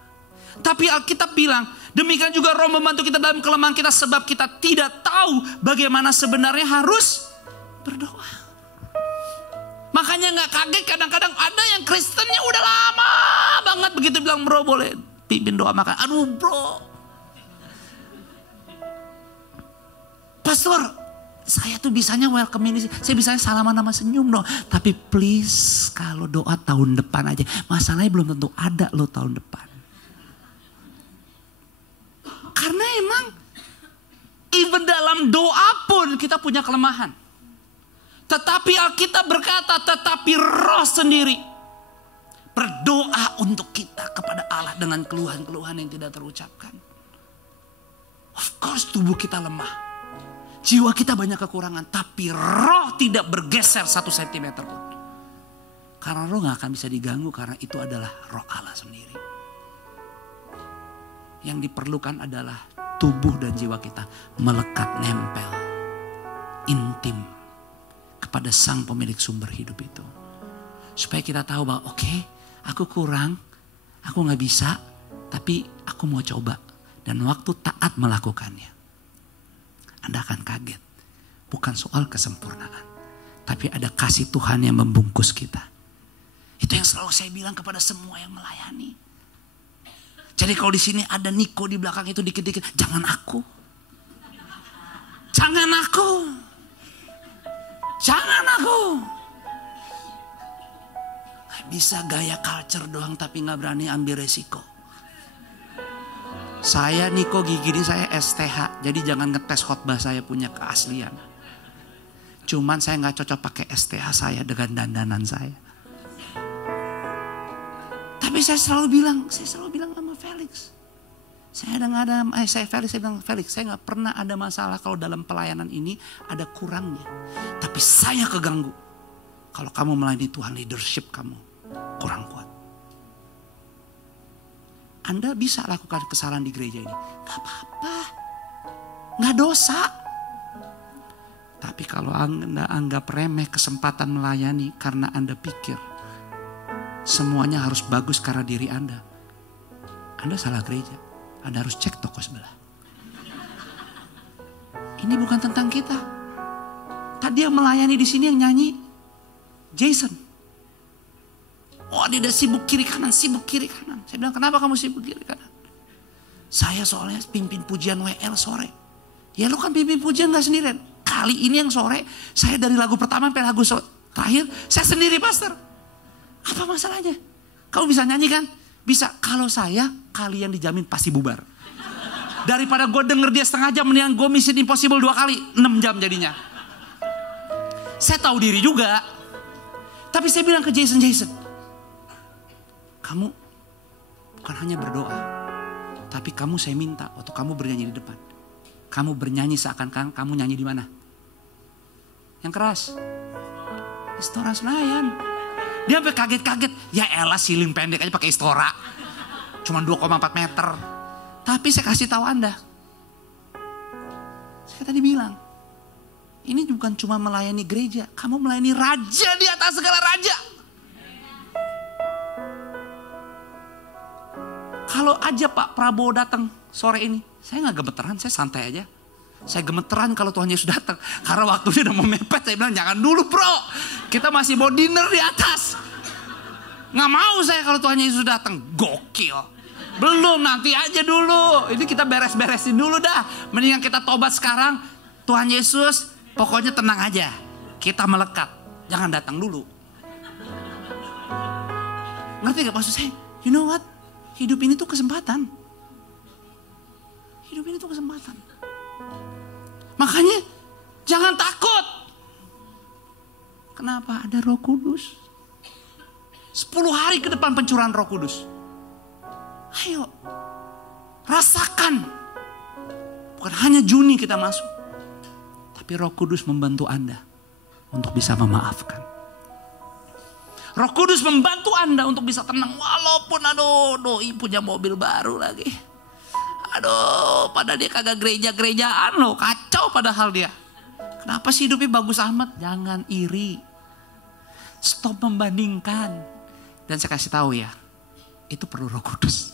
Tapi Alkitab bilang, demikian juga Roh membantu kita dalam kelemahan kita. Sebab kita tidak tahu bagaimana sebenarnya harus berdoa. Makanya gak kaget kadang-kadang ada yang Kristennya udah lama banget. Begitu bilang, bro boleh pimpin doa makan. Aduh bro. Pastor, saya tuh bisanya welcome ini. Saya bisanya salaman sama senyum dong. Tapi please kalau doa tahun depan aja. Masalahnya belum tentu ada loh tahun depan. Karena emang even dalam doa pun kita punya kelemahan. Tetapi Alkitab berkata, tetapi Roh sendiri berdoa untuk kita kepada Allah dengan keluhan-keluhan yang tidak terucapkan. Of course tubuh kita lemah. Jiwa kita banyak kekurangan. Tapi Roh tidak bergeser 1 cm pun. Karena Roh gak akan bisa diganggu karena itu adalah Roh Allah sendiri. Yang diperlukan adalah tubuh dan jiwa kita melekat nempel. Intim. Kepada sang pemilik sumber hidup itu. Supaya kita tahu bahwa oke, aku kurang, aku gak bisa, tapi aku mau coba. Dan waktu taat melakukannya, Anda akan kaget. Bukan soal kesempurnaan, tapi ada kasih Tuhan yang membungkus kita. Itu yang selalu saya bilang kepada semua yang melayani. Jadi kalau di sini ada Niko di belakang itu dikit-dikit, jangan aku. Jangan aku. Jangan aku. Bisa gaya culture doang tapi gak berani ambil resiko. Saya Niko gigi ini saya STH. Jadi jangan ngetes khotbah saya punya keaslian. Cuman saya gak cocok pakai STH saya dengan dandanan saya. Tapi saya selalu bilang sama Felix. Saya bilang Felix, saya gak pernah ada masalah kalau dalam pelayanan ini ada kurangnya. Tapi saya keganggu. Kalau kamu melayani Tuhan, leadership kamu kurang kuat. Anda bisa lakukan kesalahan di gereja ini. Gak apa-apa. Gak dosa. Tapi kalau Anda anggap remeh kesempatan melayani karena Anda pikir semuanya harus bagus karena diri Anda salah gereja. Anda harus cek toko sebelah. Ini bukan tentang kita. Tadi yang melayani di sini yang nyanyi Jason. Oh dia udah sibuk kiri kanan. Saya bilang kenapa kamu sibuk kiri kanan? Saya soalnya pimpin pujian WL sore. Ya lu kan pimpin pujian gak sendirian. Kali ini yang sore saya dari lagu pertama sampai lagu terakhir saya sendiri pastor. Apa masalahnya? Kamu bisa nyanyi kan? Bisa. Kalau saya, kalian dijamin pasti bubar. Daripada gue denger dia setengah jam, mendingan gue Mission Impossible 2 kali, 6 jam jadinya. Saya tahu diri juga. Tapi saya bilang ke Jason, kamu bukan hanya berdoa, tapi kamu saya minta waktu kamu bernyanyi di depan. Kamu bernyanyi seakan-akan kamu nyanyi di mana? Yang keras. Istora Senayan. Dia sampai kaget-kaget. Ya elah siling pendek aja pakai istora. Cuman 2,4 meter. Tapi saya kasih tahu Anda. Saya tadi bilang. Ini bukan cuma melayani gereja. Kamu melayani raja di atas segala raja. Kalau aja Pak Prabowo datang sore ini, saya nggak gemeteran, saya santai aja. Saya gemeteran kalau Tuhan Yesus datang. Karena waktunya udah mau mepet, saya bilang jangan dulu bro. Kita masih mau dinner di atas. Nggak mau saya kalau Tuhan Yesus datang. Gokil. Belum, nanti aja dulu. Ini kita beres-beresin dulu dah. Mendingan kita tobat sekarang. Tuhan Yesus pokoknya tenang aja. Kita melekat. Jangan datang dulu. Ngerti gak maksud saya? You know what? Hidup ini tuh kesempatan. Hidup ini tuh kesempatan. Makanya jangan takut. Kenapa? Ada Roh Kudus. 10 hari ke depan pencurahan Roh Kudus. Ayo. Rasakan. Bukan hanya Juni kita masuk. Tapi Roh Kudus membantu Anda untuk bisa memaafkan. Roh Kudus membantu Anda untuk bisa tenang. Walaupun doi punya mobil baru lagi. Padahal dia kagak gereja-gerejaan loh. Kacau padahal dia. Kenapa sih hidupnya bagus amat? Jangan iri. Stop membandingkan. Dan saya kasih tahu ya. Itu perlu Roh Kudus.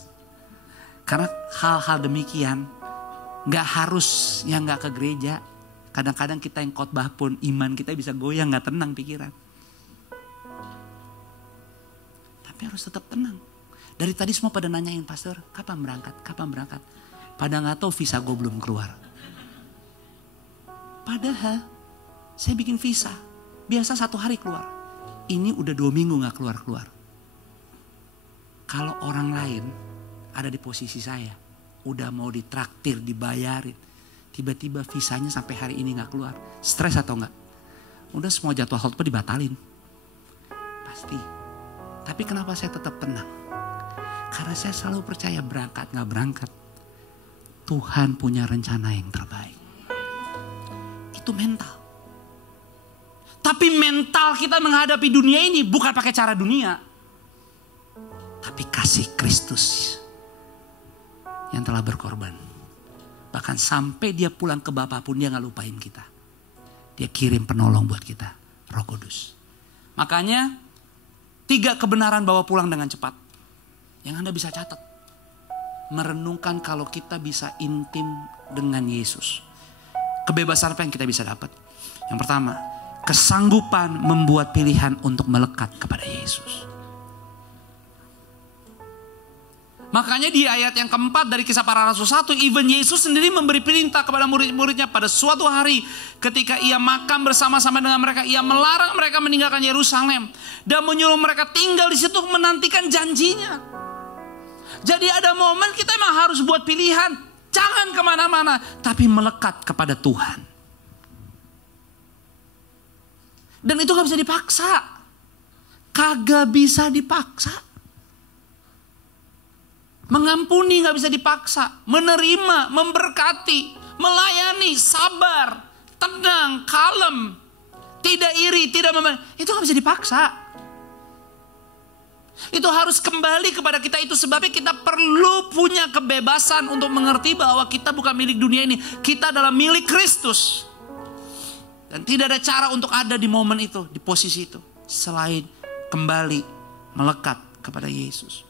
Karena hal-hal demikian. Gak harus yang gak ke gereja. Kadang-kadang kita yang khotbah pun iman kita bisa goyang. Gak tenang pikiran. Tapi harus tetap tenang. Dari tadi semua pada nanyain, pastor kapan berangkat? Kapan berangkat? Pada gak tahu visa gue belum keluar. Padahal saya bikin visa. Biasa 1 hari keluar. Ini udah 2 minggu gak keluar-keluar. Kalau orang lain ada di posisi saya. Udah mau ditraktir, dibayarin. Tiba-tiba visanya sampai hari ini gak keluar. Stres atau enggak? Udah semua jadwal khotbah dibatalin. Pasti. Tapi kenapa saya tetap tenang? Karena saya selalu percaya berangkat gak berangkat. Tuhan punya rencana yang terbaik. Itu mental. Tapi mental kita menghadapi dunia ini bukan pakai cara dunia. Tapi kasih Kristus yang telah berkorban. Bahkan sampai dia pulang ke Bapa pun dia gak lupain kita. Dia kirim penolong buat kita. Roh Kudus. Makanya 3 kebenaran bawa pulang dengan cepat. Yang Anda bisa catat. Merenungkan kalau kita bisa intim dengan Yesus. Kebebasan apa yang kita bisa dapat? Yang pertama, kesanggupan membuat pilihan untuk melekat kepada Yesus. Makanya di ayat yang keempat dari Kisah Para Rasul 1, even Yesus sendiri memberi perintah kepada murid-muridnya pada suatu hari ketika ia makan bersama-sama dengan mereka, ia melarang mereka meninggalkan Yerusalem dan menyuruh mereka tinggal di situ menantikan janjinya. Jadi ada momen kita memang harus buat pilihan. Jangan kemana-mana. Tapi melekat kepada Tuhan. Dan itu gak bisa dipaksa. Kagak bisa dipaksa. Mengampuni gak bisa dipaksa. Menerima, memberkati, melayani, sabar, tenang, kalem. Tidak iri, tidak itu gak bisa dipaksa. Itu harus kembali kepada kita. Itu sebabnya kita perlu punya kebebasan untuk mengerti bahwa kita bukan milik dunia ini. Kita adalah milik Kristus. Dan tidak ada cara untuk ada di momen itu, di posisi itu. Selain kembali melekat kepada Yesus.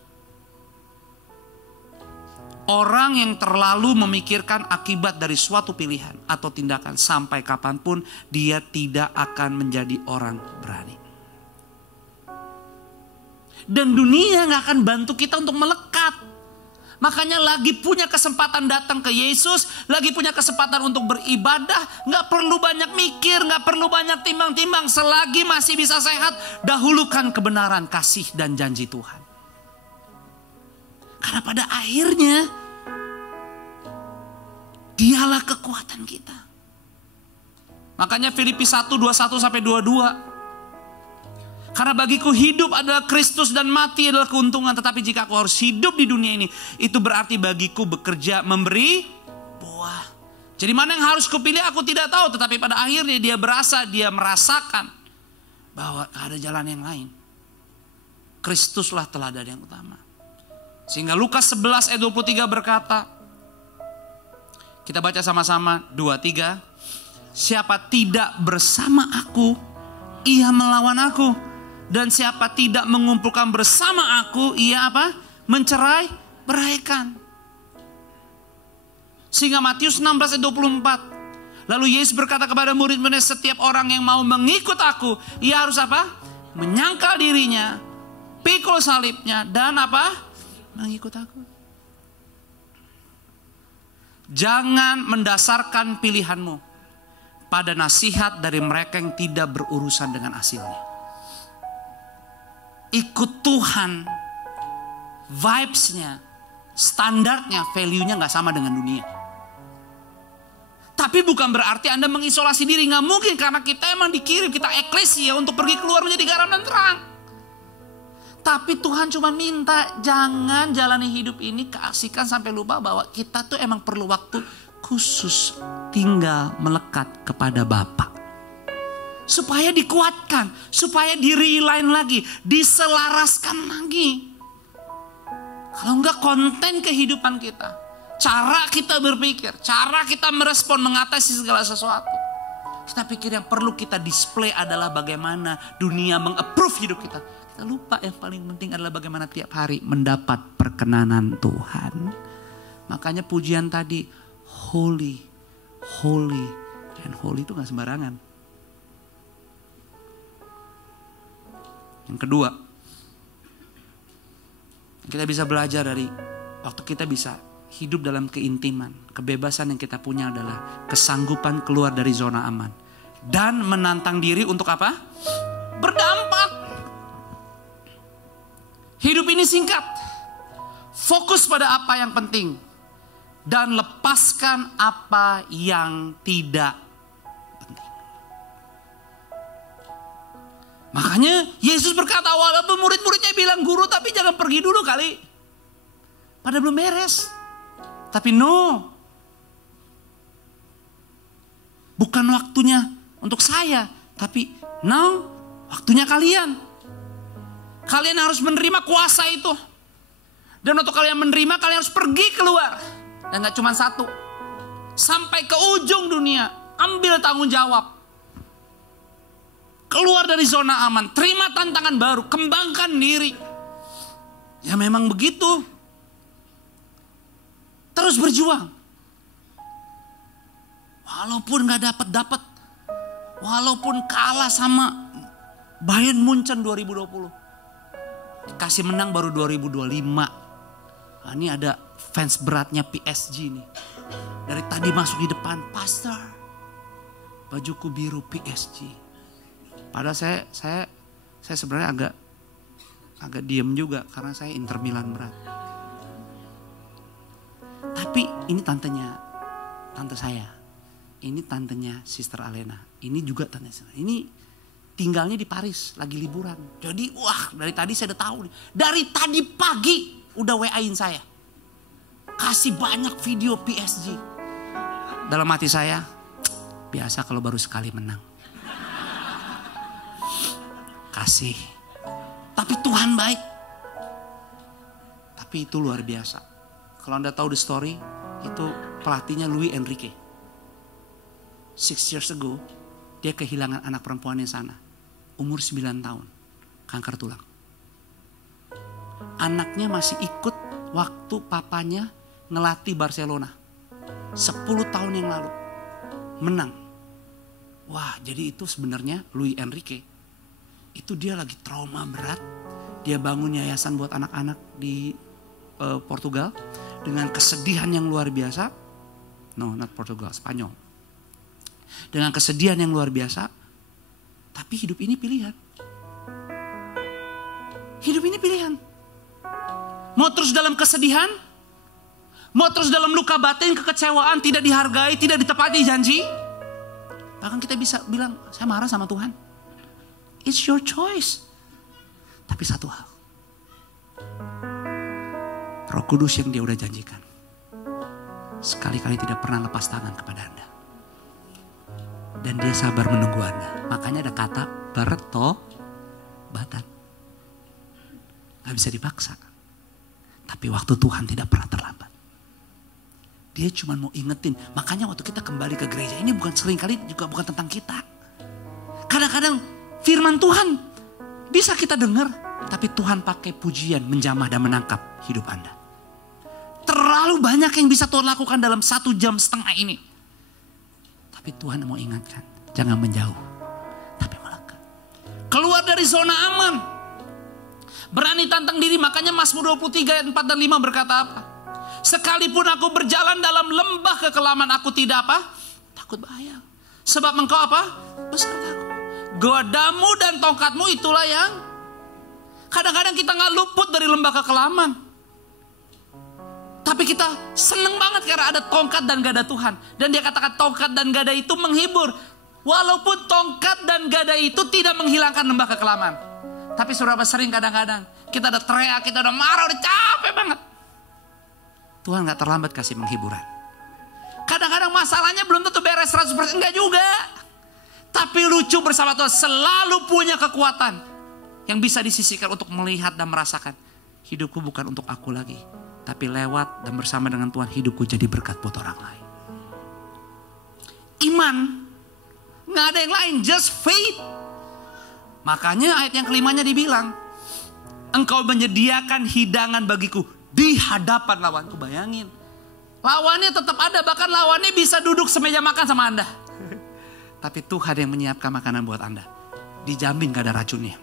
Orang yang terlalu memikirkan akibat dari suatu pilihan atau tindakan sampai kapanpun dia tidak akan menjadi orang berani. Dan dunia gak akan bantu kita untuk melekat. Makanya lagi punya kesempatan datang ke Yesus. Lagi punya kesempatan untuk beribadah. Gak perlu banyak mikir. Gak perlu banyak timbang-timbang. Selagi masih bisa sehat. Dahulukan kebenaran, kasih dan janji Tuhan. Karena pada akhirnya dialah kekuatan kita. Makanya Filipi 1:21-22. Karena bagiku hidup adalah Kristus dan mati adalah keuntungan. Tetapi jika aku harus hidup di dunia ini, itu berarti bagiku bekerja memberi buah. Jadi mana yang harus kupilih aku tidak tahu. Tetapi pada akhirnya dia merasakan bahwa ada jalan yang lain. Kristuslah teladan yang utama. Sehingga Lukas 11 ayat 23 berkata, kita baca sama-sama 2-3. Siapa tidak bersama aku, ia melawan aku. Dan siapa tidak mengumpulkan bersama aku, ia apa? Mencerai beraikan. Sehingga Matius 16 ayat 24. Lalu Yesus berkata kepada murid-muridnya, setiap orang yang mau mengikut aku, ia harus apa? Menyangkal dirinya, pikul salibnya, dan apa? Mengikut aku. Jangan mendasarkan pilihanmu pada nasihat dari mereka yang tidak berurusan dengan hasilnya. Ikut Tuhan, vibes-nya, standarnya, value-nya gak sama dengan dunia. Tapi bukan berarti Anda mengisolasi diri. Gak mungkin, karena kita emang dikirim, kita eklesia untuk pergi keluar menjadi garam dan terang. Tapi Tuhan cuma minta jangan jalani hidup ini keasikan sampai lupa bahwa kita tuh emang perlu waktu khusus tinggal melekat kepada Bapa. Supaya dikuatkan, supaya di-realign lagi, diselaraskan lagi. Kalau enggak konten kehidupan kita, cara kita berpikir, cara kita merespon mengatasi segala sesuatu. Kita pikir yang perlu kita display adalah bagaimana dunia meng-approve hidup kita. Kita lupa yang paling penting adalah bagaimana tiap hari mendapat perkenanan Tuhan. Makanya pujian tadi, holy, holy, and holy itu gak sembarangan. Yang kedua, kita bisa belajar dari waktu kita bisa hidup dalam keintiman. Kebebasan yang kita punya adalah kesanggupan keluar dari zona aman. Dan menantang diri untuk apa? Berdampak. Hidup ini singkat. Fokus pada apa yang penting. Dan lepaskan apa yang tidak penting. Makanya Yesus berkata, walaupun murid-muridnya bilang, guru tapi jangan pergi dulu kali. Pada belum beres. Tapi no. Bukan waktunya untuk saya. Tapi now waktunya kalian. Kalian harus menerima kuasa itu. Dan untuk kalian menerima, kalian harus pergi keluar. Dan gak cuma satu. Sampai ke ujung dunia. Ambil tanggung jawab. Keluar dari zona aman. Terima tantangan baru. Kembangkan diri. Ya memang begitu. Terus berjuang. Walaupun gak dapat. Walaupun kalah sama Bayern Munchen 2020. Kasih menang baru 2025. Nah, ini ada fans beratnya PSG nih. Dari tadi masuk di depan, pastor, bajuku biru PSG. Padahal saya sebenarnya agak diem juga karena saya Inter Milan berat. Tapi ini tante saya. Ini tantenya Sister Alena. Ini juga tante saya. Ini tinggalnya di Paris, lagi liburan. Jadi dari tadi saya udah tahu nih. Dari tadi pagi udah WA-in saya. Kasih banyak video PSG. Dalam hati saya, biasa kalau baru sekali menang. Kasih. Tapi Tuhan baik. Tapi itu luar biasa. Kalau Anda tahu the story, itu pelatihnya Luis Enrique. 6 years ago, dia kehilangan anak perempuannya sana. Umur 9 tahun, kanker tulang. Anaknya masih ikut waktu papanya ngelatih Barcelona. 10 tahun yang lalu. Menang. Wah, jadi itu sebenarnya Luis Enrique. Itu dia lagi trauma berat. Dia bangun yayasan buat anak-anak di Portugal. Dengan kesedihan yang luar biasa. No, not Portugal, Spanyol. Dengan kesedihan yang luar biasa. Tapi hidup ini pilihan. Hidup ini pilihan. Mau terus dalam kesedihan? Mau terus dalam luka batin, kekecewaan, tidak dihargai, tidak ditepati janji? Bahkan kita bisa bilang, saya marah sama Tuhan. It's your choice. Tapi satu hal. Roh Kudus yang dia udah janjikan. Sekali-kali tidak pernah lepas tangan kepada Anda. Dan dia sabar menunggu Anda. Makanya ada kata bertobatan. Gak bisa dipaksa. Tapi waktu Tuhan tidak pernah terlambat. Dia cuma mau ingetin. Makanya waktu kita kembali ke gereja ini bukan seringkali juga bukan tentang kita. Kadang-kadang firman Tuhan bisa kita dengar. Tapi Tuhan pakai pujian menjamah dan menangkap hidup Anda. Terlalu banyak yang bisa Tuhan lakukan dalam 1,5 jam ini. Tapi Tuhan mau ingatkan, jangan menjauh, tapi melekat. Keluar dari zona aman. Berani tantang diri, makanya Mazmur 23 ayat 4 dan 5 berkata apa? Sekalipun aku berjalan dalam lembah kekelaman, aku tidak apa? Takut bahaya. Sebab engkau apa? Besertaku. Godamu dan tongkatmu itulah yang... Kadang-kadang kita gak luput dari lembah kekelaman. Tapi kita seneng banget karena ada tongkat dan gada Tuhan. Dan dia katakan tongkat dan gada itu menghibur. Walaupun tongkat dan gada itu tidak menghilangkan lembah kekelaman. Tapi saudara sering kadang-kadang kita udah teriak, kita udah marah, udah capek banget. Tuhan gak terlambat kasih menghiburan. Kadang-kadang masalahnya belum tentu beres 100%, enggak juga. Tapi lucu bersama Tuhan selalu punya kekuatan yang bisa disisihkan untuk melihat dan merasakan. Hidupku bukan untuk aku lagi. Tapi lewat dan bersama dengan Tuhan hidupku jadi berkat buat orang lain. Iman. Gak ada yang lain, just faith. Makanya ayat yang kelimanya dibilang, engkau menyediakan hidangan bagiku di hadapan lawanku. Bayangin. Lawannya tetap ada, bahkan lawannya bisa duduk semeja makan sama Anda. Tapi Tuhan yang menyiapkan makanan buat Anda. Dijamin gak ada racunnya.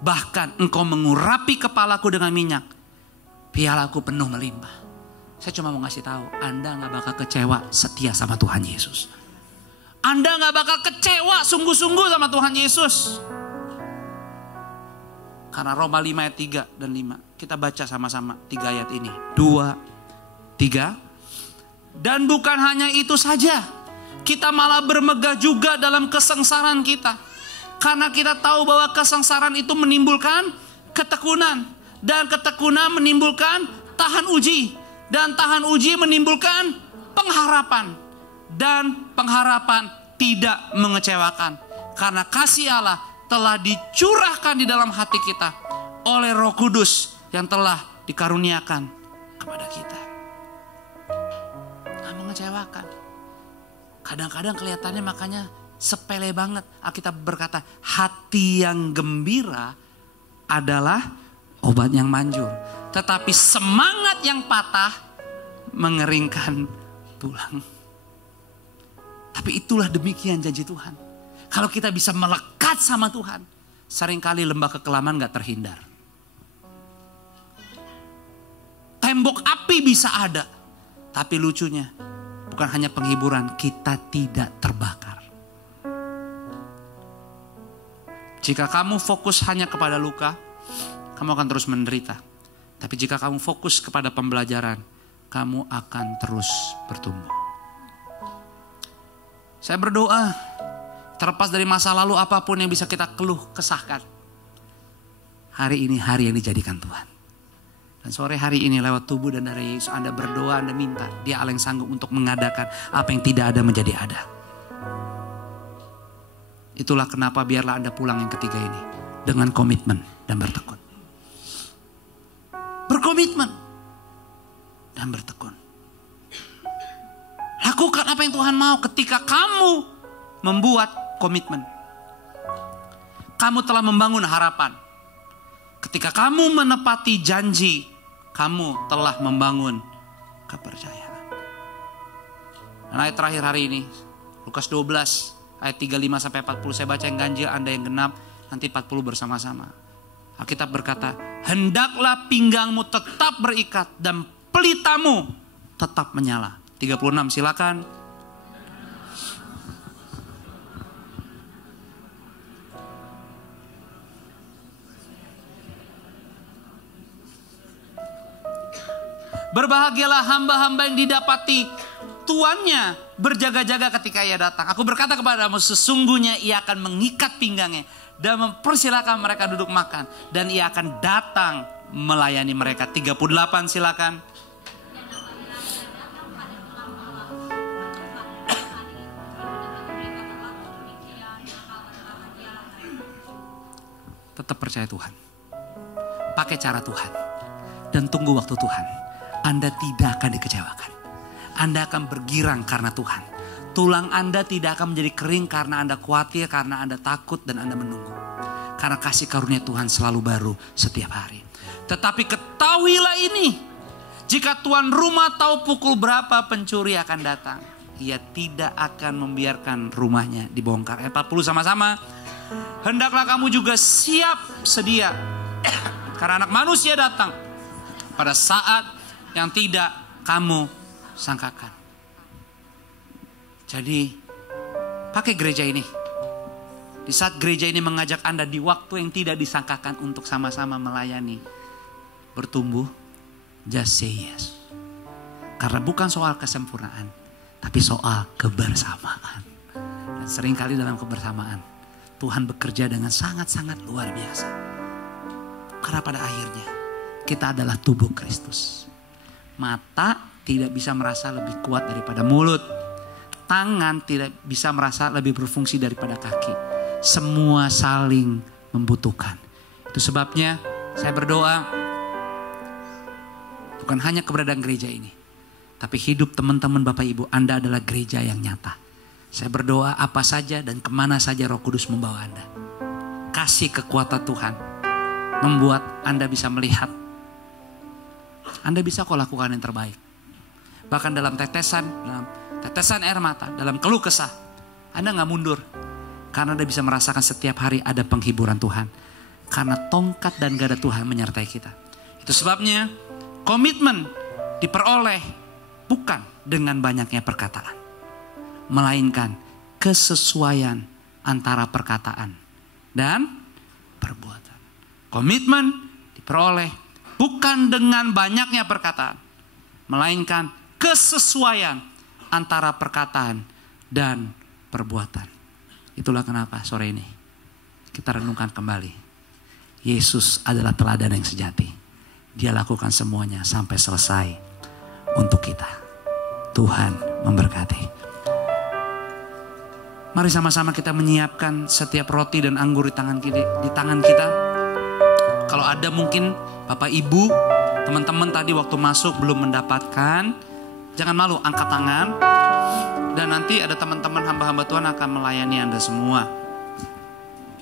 Bahkan engkau mengurapi kepalaku dengan minyak. Pialaku penuh melimpah. Saya cuma mau ngasih tahu, Anda gak bakal kecewa setia sama Tuhan Yesus. Anda gak bakal kecewa sungguh-sungguh sama Tuhan Yesus. Karena Roma 5 ayat 3 dan 5. Kita baca sama-sama 3 ayat ini. 2, 3. Dan bukan hanya itu saja. Kita malah bermegah juga dalam kesengsaraan kita. Karena kita tahu bahwa kesengsaraan itu menimbulkan ketekunan. Dan ketekunan menimbulkan tahan uji. Dan tahan uji menimbulkan pengharapan. Dan pengharapan tidak mengecewakan. Karena kasih Allah telah dicurahkan di dalam hati kita oleh Roh Kudus yang telah dikaruniakan kepada kita. Gak mengecewakan. Kadang-kadang kelihatannya makanya sepele banget. Alkitab berkata hati yang gembira adalah obat yang manjur. Tetapi semangat yang patah mengeringkan tulang. Tapi itulah demikian janji Tuhan. Kalau kita bisa melekat sama Tuhan, seringkali lembah kekelaman gak terhindar. Tembok api bisa ada, tapi lucunya bukan hanya penghiburan, kita tidak terbakar. Jika kamu fokus hanya kepada luka, kamu akan terus menderita. Tapi jika kamu fokus kepada pembelajaran, kamu akan terus bertumbuh. Saya berdoa, terlepas dari masa lalu apapun yang bisa kita keluh kesahkan. Hari ini hari yang dijadikan Tuhan. Dan sore hari ini lewat tubuh dan darah Yesus Anda berdoa, Anda minta. Dia Allah yang sanggup untuk mengadakan apa yang tidak ada menjadi ada. Itulah kenapa biarlah Anda pulang yang ketiga ini. Dengan komitmen dan bertekun. Berkomitmen dan bertekun. Lakukan apa yang Tuhan mau ketika kamu membuat komitmen. Kamu telah membangun harapan. Ketika kamu menepati janji, kamu telah membangun kepercayaan. Dan ayat terakhir hari ini, Lukas 12 ayat 35-40. Saya baca yang ganjil, Anda yang genap, nanti 40 bersama-sama. Alkitab berkata, hendaklah pinggangmu tetap berikat dan pelitamu tetap menyala. 36 silakan. Berbahagialah hamba-hamba yang didapati tuannya berjaga-jaga ketika ia datang. Aku berkata kepadamu, sesungguhnya ia akan mengikat pinggangnya dan mempersilakan mereka duduk makan. Dan ia akan datang melayani mereka. 38 silakan. Tetap percaya Tuhan. Pakai cara Tuhan. Dan tunggu waktu Tuhan. Anda tidak akan dikecewakan. Anda akan bergirang karena Tuhan. Tulang Anda tidak akan menjadi kering karena Anda khawatir, karena Anda takut dan Anda menunggu. Karena kasih karunia Tuhan selalu baru setiap hari. Tetapi ketahuilah ini, jika tuan rumah tahu pukul berapa pencuri akan datang, ia tidak akan membiarkan rumahnya dibongkar. Ayat 40 sama-sama. Hendaklah kamu juga siap sedia, karena anak manusia datang pada saat yang tidak kamu sangkakan. Jadi pakai gereja ini. Di saat gereja ini mengajak Anda di waktu yang tidak disangkakan untuk sama-sama melayani, bertumbuh, just say yes. Karena bukan soal kesempurnaan, tapi soal kebersamaan. Dan seringkali dalam kebersamaan, Tuhan bekerja dengan sangat-sangat luar biasa. Karena pada akhirnya, kita adalah tubuh Kristus. Mata tidak bisa merasa lebih kuat daripada mulut. Tangan tidak bisa merasa lebih berfungsi daripada kaki. Semua saling membutuhkan. Itu sebabnya saya berdoa, bukan hanya keberadaan gereja ini, tapi hidup teman-teman Bapak Ibu, Anda adalah gereja yang nyata. Saya berdoa apa saja dan kemana saja Roh Kudus membawa Anda. Kasih kekuatan Tuhan membuat Anda bisa melihat. Anda bisa kok lakukan yang terbaik. Bahkan dalam tetesan air mata, dalam keluh kesah, Anda gak mundur. Karena Anda bisa merasakan setiap hari ada penghiburan Tuhan. Karena tongkat dan gada Tuhan menyertai kita. Itu sebabnya komitmen diperoleh bukan dengan banyaknya perkataan, melainkan kesesuaian antara perkataan dan perbuatan. Komitmen diperoleh bukan dengan banyaknya perkataan, melainkan kesesuaian antara perkataan dan perbuatan. Itulah kenapa sore ini kita renungkan kembali. Yesus adalah teladan yang sejati. Dia lakukan semuanya sampai selesai untuk kita. Tuhan memberkati. Mari sama-sama kita menyiapkan setiap roti dan anggur di tangan kita. Kalau ada mungkin Bapak Ibu, teman-teman tadi waktu masuk belum mendapatkan, jangan malu, angkat tangan. Dan nanti ada teman-teman hamba-hamba Tuhan akan melayani Anda semua.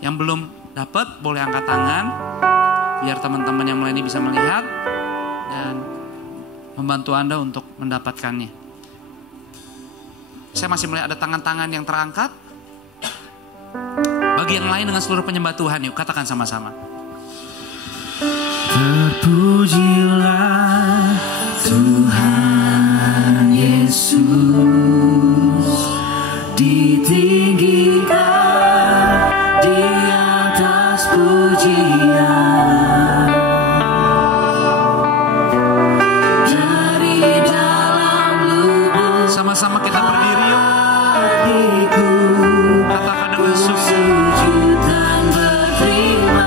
Yang belum dapat boleh angkat tangan, biar teman-teman yang melayani bisa melihat dan membantu Anda untuk mendapatkannya. Saya masih melihat ada tangan-tangan yang terangkat. Bagi yang lain dengan seluruh penyembah Tuhan, yuk katakan sama-sama. Terpujilah Tuhan Yesus, ditinggikan di atas pujian, dari dalam lubuk. Sama-sama kita berdiri yuk. Katakan dengan sujud dan berterima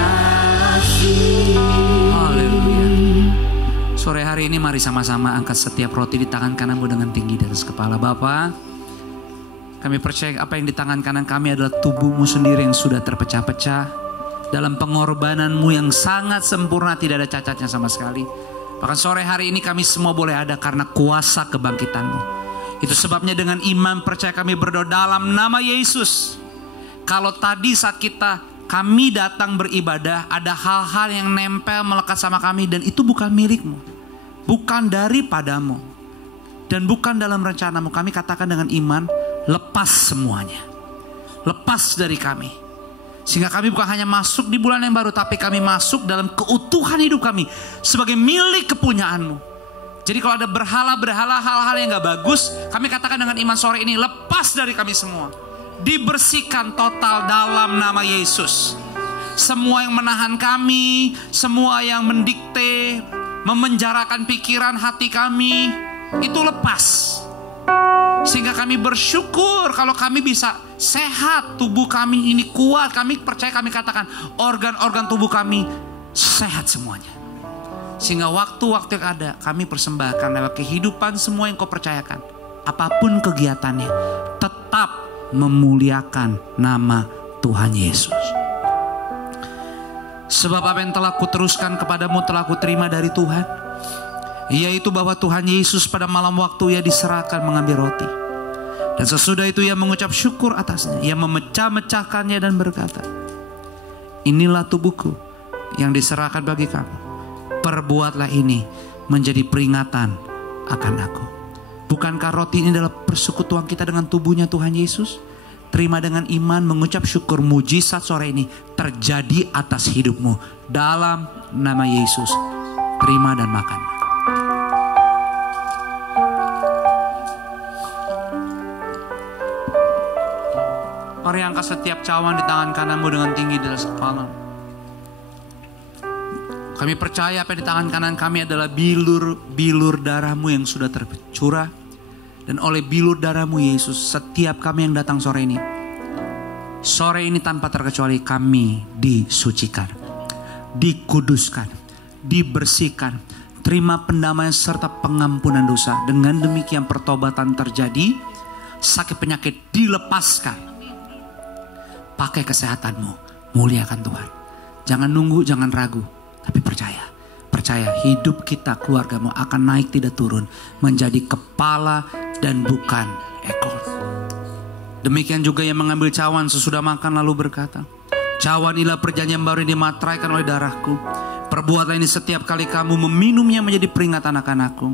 kasih. Sore hari ini mari sama-sama angkat setiap roti di tangan kananmu dengan tinggi di atas kepala. Bapa, kami percaya apa yang di tangan kanan kami adalah tubuhmu sendiri yang sudah terpecah-pecah dalam pengorbananmu yang sangat sempurna, tidak ada cacatnya sama sekali. Bahkan sore hari ini kami semua boleh ada karena kuasa kebangkitanmu. Itu sebabnya dengan iman percaya kami berdoa dalam nama Yesus. Kalau tadi saat kami datang beribadah, ada hal-hal yang nempel melekat sama kami dan itu bukan milikmu, bukan daripadamu, dan bukan dalam rencanamu. Kami katakan dengan iman, lepas semuanya, lepas dari kami, sehingga kami bukan hanya masuk di bulan yang baru, tapi kami masuk dalam keutuhan hidup kami sebagai milik kepunyaanmu. Jadi kalau ada berhala-berhala, hal-hal yang gak bagus, kami katakan dengan iman sore ini, lepas dari kami semua, dibersihkan total dalam nama Yesus. Semua yang menahan kami, semua yang mendikte, memenjarakan pikiran hati kami, itu lepas. Sehingga kami bersyukur kalau kami bisa sehat, tubuh kami ini kuat. Kami percaya, kami katakan organ-organ tubuh kami sehat semuanya. Sehingga waktu-waktu yang ada kami persembahkan lewat kehidupan semua yang kau percayakan. Apapun kegiatannya, tetap memuliakan nama Tuhan Yesus. Sebab apa yang telah kuteruskan kepadamu telah kuterima dari Tuhan, yaitu bahwa Tuhan Yesus pada malam waktu ia diserahkan mengambil roti. Dan sesudah itu ia mengucap syukur atasnya. Ia memecah-mecahkannya dan berkata, inilah tubuhku yang diserahkan bagi kamu. Perbuatlah ini menjadi peringatan akan aku. Bukankah roti ini adalah persekutuan kita dengan tubuhnya Tuhan Yesus? Terima dengan iman, mengucap syukur. Mujizat sore ini terjadi atas hidupmu. Dalam nama Yesus, terima dan makan. Mari angkat setiap cawan di tangan kananmu dengan tinggi di atas kepala. Kami percaya apa di tangan kanan kami adalah bilur darahmu yang sudah tercurah. Dan oleh bilur darahmu Yesus, setiap kami yang datang sore ini tanpa terkecuali kami disucikan, dikuduskan, dibersihkan, terima pendamaian serta pengampunan dosa. Dengan demikian pertobatan terjadi, sakit penyakit dilepaskan. Pakai kesehatanmu, muliakan Tuhan. Jangan nunggu, jangan ragu, tapi percaya hidup kita, keluargamu akan naik tidak turun, menjadi kepala dan bukan ekor. Demikian juga yang mengambil cawan sesudah makan lalu berkata, cawan inilah perjanjian baru yang dimateraikan oleh darahku. Perbuatlah ini setiap kali kamu meminumnya menjadi peringatan akan aku.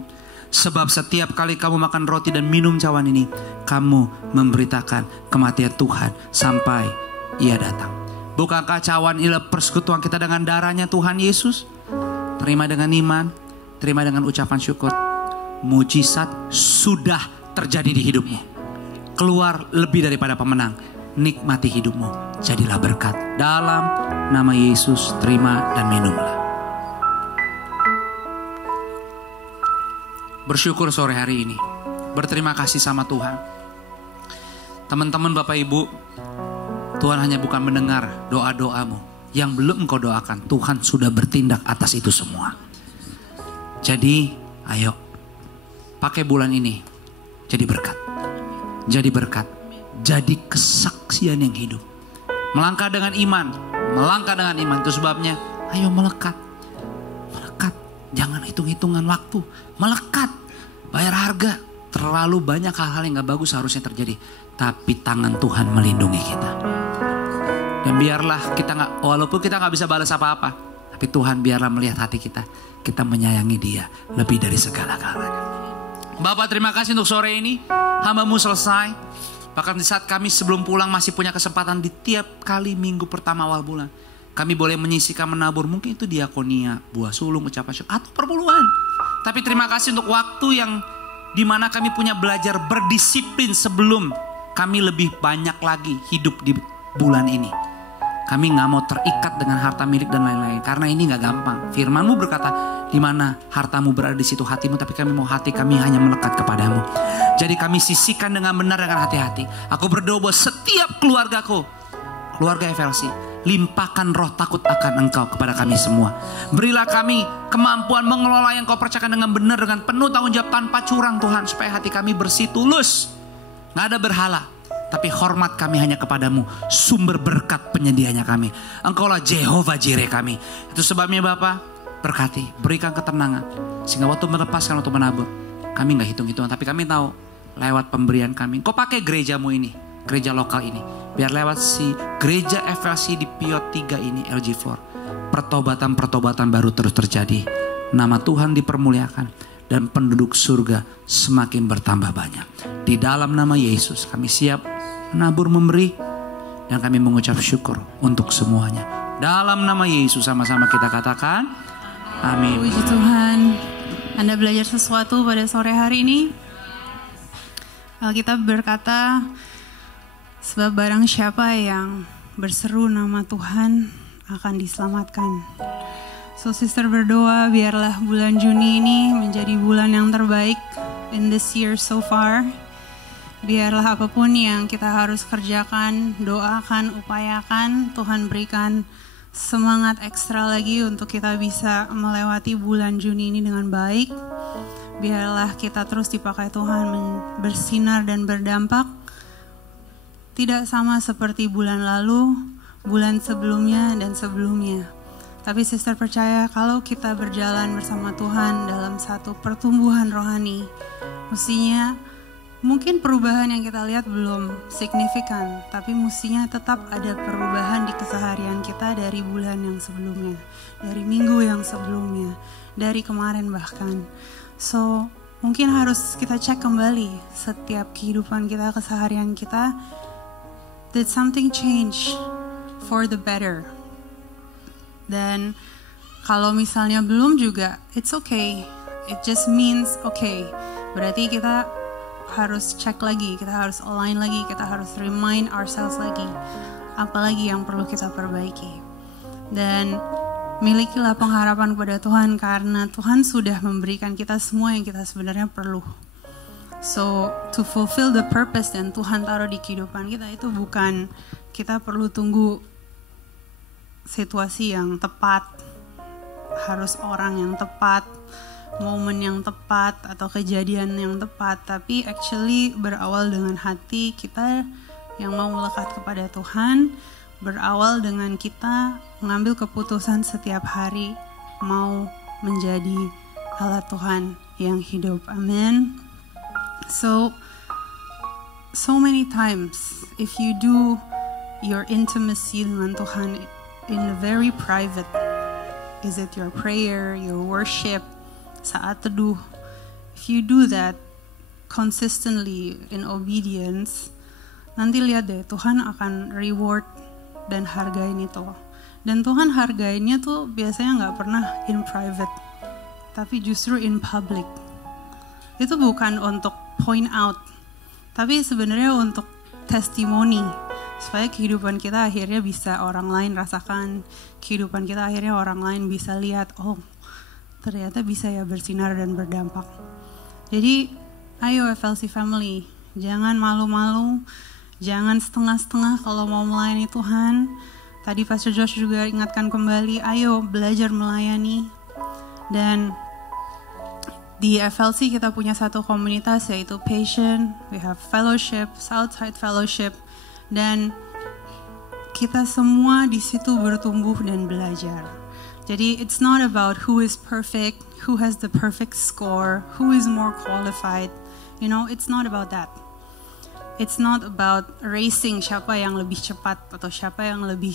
Sebab setiap kali kamu makan roti dan minum cawan ini, kamu memberitakan kematian Tuhan sampai ia datang. Bukankah cawan inilah persekutuan kita dengan darahnya Tuhan Yesus? Terima dengan iman, terima dengan ucapan syukur. Mujizat sudah terjadi di hidupmu. Keluar lebih daripada pemenang. Nikmati hidupmu, jadilah berkat. Dalam nama Yesus, terima dan minumlah. Bersyukur sore hari ini, berterima kasih sama Tuhan. Teman-teman Bapak Ibu, Tuhan hanya bukan mendengar doa-doamu yang belum engkau doakan. Tuhan sudah bertindak atas itu semua. Jadi ayo, pakai bulan ini jadi berkat. Jadi berkat, jadi kesaksian yang hidup. Melangkah dengan iman, melangkah dengan iman. Itu sebabnya ayo melekat. Melekat, jangan hitung-hitungan waktu. Melekat, bayar harga. Terlalu banyak hal-hal yang gak bagus harusnya terjadi. Tapi tangan Tuhan melindungi kita. Dan biarlah kita walaupun kita gak bisa balas apa-apa, tapi Tuhan biarlah melihat hati kita. Kita menyayangi Dia lebih dari segala-galanya. Bapak, terima kasih untuk sore ini. Hamba-Mu selesai. Bahkan di saat kami sebelum pulang masih punya kesempatan di tiap kali minggu pertama awal bulan. Kami boleh menyisihkan, menabur. Mungkin itu diakonia, buah sulung, ucapan syukur, atau perpuluhan. Tapi terima kasih untuk waktu yang dimana kami punya belajar berdisiplin sebelum kami lebih banyak lagi hidup di bulan ini. Kami gak mau terikat dengan harta milik dan lain-lain. Karena ini gak gampang. Firman-Mu berkata, di mana hartamu berada di situ hatimu. Tapi kami mau hati kami hanya melekat kepadamu. Jadi kami sisihkan dengan benar dengan hati-hati. Aku berdoa buat setiap keluargaku, keluarga FLC, limpahkan roh takut akan Engkau kepada kami semua. Berilah kami kemampuan mengelola yang Kau percayakan dengan benar, dengan penuh tanggung jawab tanpa curang Tuhan. Supaya hati kami bersih, tulus. Gak ada berhala. Tapi hormat kami hanya kepadamu, sumber berkat penyedianya kami. Engkaulah Jehovah Jireh kami. Itu sebabnya Bapa, berkati, berikan ketenangan. Sehingga waktu melepaskan, waktu menabur, kami gak hitung-hitungan. Tapi kami tahu lewat pemberian kami. Kau pakai gerejamu ini, gereja lokal ini. Biar lewat si gereja FLC di Piot 3 ini, LG4. Pertobatan-pertobatan baru terus terjadi. Nama Tuhan dipermuliakan. Dan penduduk surga semakin bertambah banyak. Di dalam nama Yesus kami siap menabur, memberi, dan kami mengucap syukur untuk semuanya. Dalam nama Yesus sama-sama kita katakan amin. Puji Tuhan. Anda belajar sesuatu pada sore hari ini? Alkitab berkata, sebab barang siapa yang berseru nama Tuhan akan diselamatkan. So sister berdoa biarlah bulan Juni ini menjadi bulan yang terbaik in this year so far. Biarlah apapun yang kita harus kerjakan, doakan, upayakan, Tuhan berikan semangat ekstra lagi untuk kita bisa melewati bulan Juni ini dengan baik. Biarlah kita terus dipakai Tuhan bersinar dan berdampak. Tidak sama seperti bulan lalu, bulan sebelumnya dan sebelumnya. Tapi sister percaya kalau kita berjalan bersama Tuhan dalam satu pertumbuhan rohani, mestinya mungkin perubahan yang kita lihat belum signifikan, tapi mestinya tetap ada perubahan di keseharian kita dari bulan yang sebelumnya, dari minggu yang sebelumnya, dari kemarin bahkan. So, mungkin harus kita cek kembali setiap kehidupan kita, keseharian kita. Did something change for the better? Dan kalau misalnya belum juga, it's okay. It just means okay. Berarti kita harus cek lagi, kita harus align lagi, kita harus remind ourselves lagi. Apalagi yang perlu kita perbaiki. Dan milikilah pengharapan kepada Tuhan karena Tuhan sudah memberikan kita semua yang kita sebenarnya perlu. So, to fulfill the purpose dan Tuhan taruh di kehidupan kita itu bukan kita perlu tunggu situasi yang tepat, harus orang yang tepat, momen yang tepat, atau kejadian yang tepat. Tapi actually berawal dengan hati kita yang mau melekat kepada Tuhan, berawal dengan kita mengambil keputusan setiap hari mau menjadi alat Tuhan yang hidup. Amin. So many times if you do your intimacy dengan Tuhan in a very private, is it your prayer, your worship, saat teduh, if you do that consistently in obedience, nanti lihat deh Tuhan akan reward dan hargain itu. Dan Tuhan hargainnya tuh biasanya gak pernah in private, tapi justru in public. Itu bukan untuk point out, tapi sebenarnya untuk testimoni, supaya kehidupan kita akhirnya bisa orang lain rasakan, kehidupan kita akhirnya orang lain bisa lihat, oh ternyata bisa ya bersinar dan berdampak. Jadi ayo FLC family, jangan malu-malu, jangan setengah-setengah kalau mau melayani Tuhan. Tadi Pastor Josh juga ingatkan kembali, ayo belajar melayani. Dan di FLC kita punya satu komunitas yaitu Passion, we have fellowship, Southside Fellowship, dan kita semua di situ bertumbuh dan belajar. Jadi it's not about who is perfect, who has the perfect score, who is more qualified. You know, it's not about that. It's not about racing siapa yang lebih cepat atau siapa yang lebih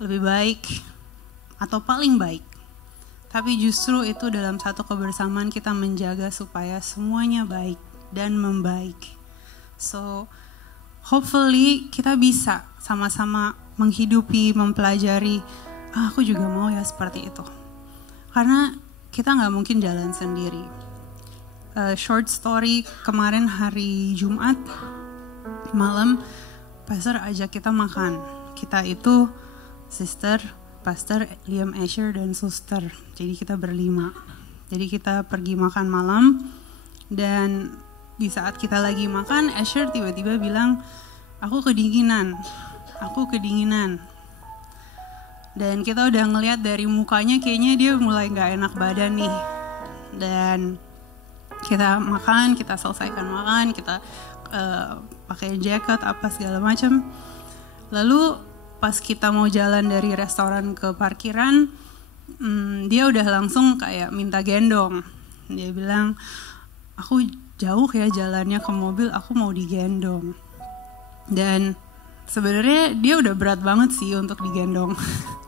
baik atau paling baik. Tapi justru itu dalam satu kebersamaan kita menjaga supaya semuanya baik dan membaik. So, hopefully kita bisa sama-sama menghidupi, mempelajari, aku juga mau ya seperti itu. Karena kita gak mungkin jalan sendiri. Short story, kemarin hari Jumat malam, pastor ajak kita makan. Kita itu sister, Pastor Liam Asher dan suster. Jadi kita berlima. Jadi kita pergi makan malam. Dan di saat kita lagi makan, Asher tiba-tiba bilang, aku kedinginan. Dan kita udah ngelihat dari mukanya kayaknya dia mulai gak enak badan nih. Dan kita makan, kita selesaikan makan, kita pakai jaket apa segala macam. Lalu pas kita mau jalan dari restoran ke parkiran, dia udah langsung kayak minta gendong. Dia bilang, aku jauh ya jalannya ke mobil, aku mau digendong. Dan sebenarnya dia udah berat banget sih untuk digendong.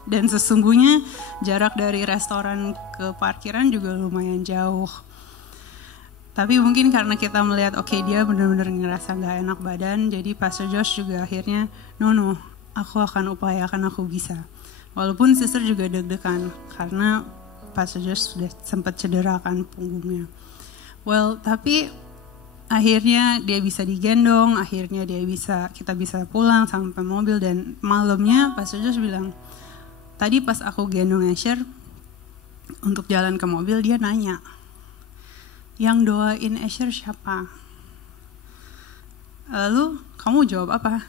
Dan sesungguhnya jarak dari restoran ke parkiran juga lumayan jauh. Tapi mungkin karena kita melihat, oke, dia benar-benar ngerasa gak enak badan, jadi Pastor Josh juga akhirnya, no, aku akan upayakan aku bisa. Walaupun sister juga deg-degan karena Pastor Josh sudah sempat cedera kan punggungnya. Well, tapi akhirnya dia bisa digendong, akhirnya kita bisa pulang sampai mobil. Dan malamnya Pastor Josh bilang, tadi pas aku gendong Asher untuk jalan ke mobil, dia nanya, yang doain Asher siapa? Lalu kamu jawab apa?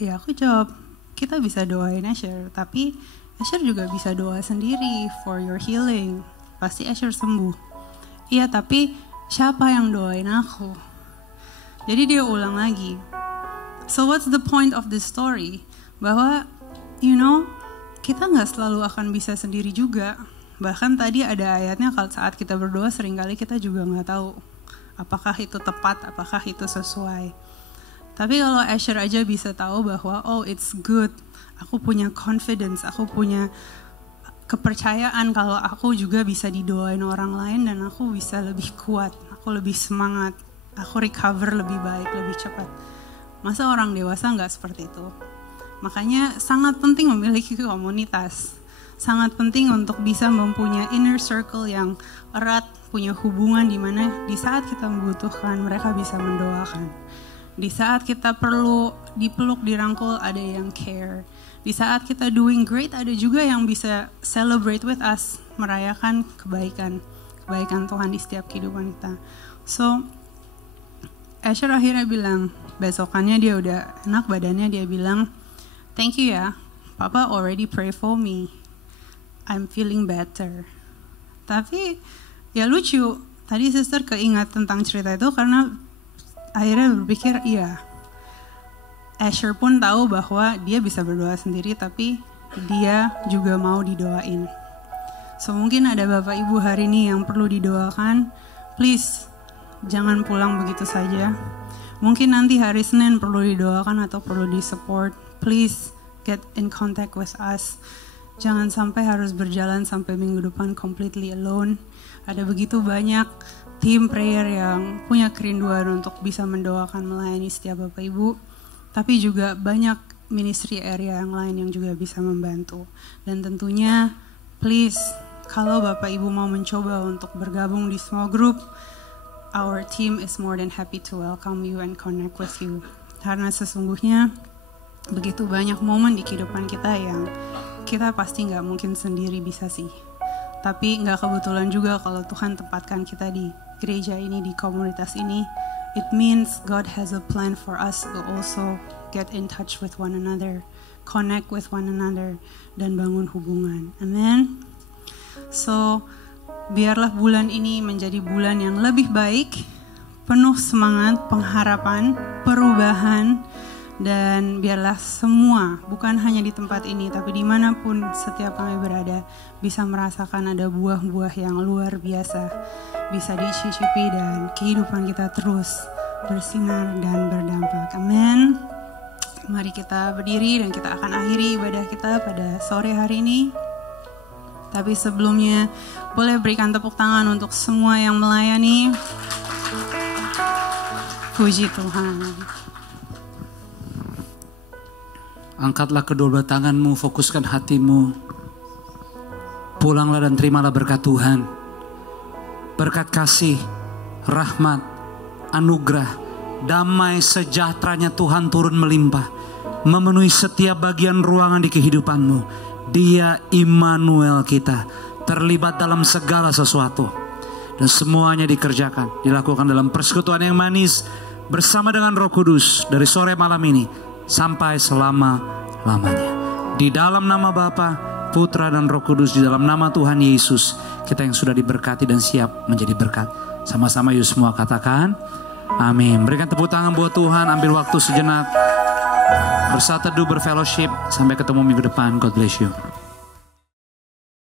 Ya aku jawab, kita bisa doain Asher, tapi Asher juga bisa doa sendiri for your healing. Pasti Asher sembuh. Iya, tapi siapa yang doain aku? Jadi dia ulang lagi. So what's the point of this story? Bahwa, kita nggak selalu akan bisa sendiri juga. Bahkan tadi ada ayatnya kalau saat kita berdoa seringkali kita juga nggak tahu apakah itu tepat, apakah itu sesuai. Tapi kalau Asher aja bisa tahu bahwa it's good, aku punya confidence, aku punya kepercayaan kalau aku juga bisa didoain orang lain dan aku bisa lebih kuat, aku lebih semangat, aku recover lebih baik, lebih cepat. Masa orang dewasa nggak seperti itu? Makanya sangat penting memiliki komunitas, sangat penting untuk bisa mempunyai inner circle yang erat, punya hubungan di mana di saat kita membutuhkan mereka bisa mendoakan. Di saat kita perlu dipeluk, dirangkul, ada yang care. Di saat kita doing great, ada juga yang bisa celebrate with us, merayakan kebaikan Tuhan di setiap kehidupan kita. So, Asher akhirnya bilang, besokannya dia udah enak badannya, dia bilang, thank you ya, Papa already pray for me. I'm feeling better. Tapi ya lucu, tadi sister keingat tentang cerita itu karena akhirnya berpikir, iya, Asher pun tahu bahwa dia bisa berdoa sendiri, tapi dia juga mau didoain. So mungkin ada Bapak Ibu hari ini yang perlu didoakan, please jangan pulang begitu saja. Mungkin nanti hari Senin perlu didoakan atau perlu disupport, please get in contact with us. Jangan sampai harus berjalan sampai minggu depan completely alone. Ada begitu banyak tim prayer yang punya kerinduan untuk bisa mendoakan, melayani setiap Bapak Ibu. Tapi juga banyak ministry area yang lain yang juga bisa membantu. Dan tentunya please, kalau Bapak Ibu mau mencoba untuk bergabung di small group, our team is more than happy to welcome you and connect with you. Karena sesungguhnya begitu banyak momen di kehidupan kita yang kita pasti gak mungkin sendiri bisa sih. Tapi gak kebetulan juga kalau Tuhan tempatkan kita di gereja ini, di komunitas ini. It means God has a plan for us to also get in touch with one another, connect with one another, dan bangun hubungan. Amen. So, biarlah bulan ini menjadi bulan yang lebih baik, penuh semangat, pengharapan, perubahan, dan biarlah semua, bukan hanya di tempat ini, tapi dimanapun setiap kami berada, bisa merasakan ada buah-buah yang luar biasa, bisa dicicipi dan kehidupan kita terus bersinar dan berdampak. Amin. Mari kita berdiri dan kita akan akhiri ibadah kita pada sore hari ini. Tapi sebelumnya, boleh berikan tepuk tangan untuk semua yang melayani. Puji Tuhan. Angkatlah kedua belah tanganmu, fokuskan hatimu. Pulanglah dan terimalah berkat Tuhan. Berkat kasih, rahmat, anugerah, damai sejahteranya Tuhan turun melimpah. Memenuhi setiap bagian ruangan di kehidupanmu. Dia Immanuel kita. Terlibat dalam segala sesuatu. Dan semuanya dikerjakan, dilakukan dalam persekutuan yang manis. Bersama dengan Roh Kudus dari sore malam ini sampai selama-lamanya. Di dalam nama Bapa, Putra dan Roh Kudus, di dalam nama Tuhan Yesus, kita yang sudah diberkati dan siap menjadi berkat. Sama-sama yuk semua katakan amin. Berikan tepuk tangan buat Tuhan. Ambil waktu sejenak, bersatu, berfellowship. Sampai ketemu minggu depan. God bless you.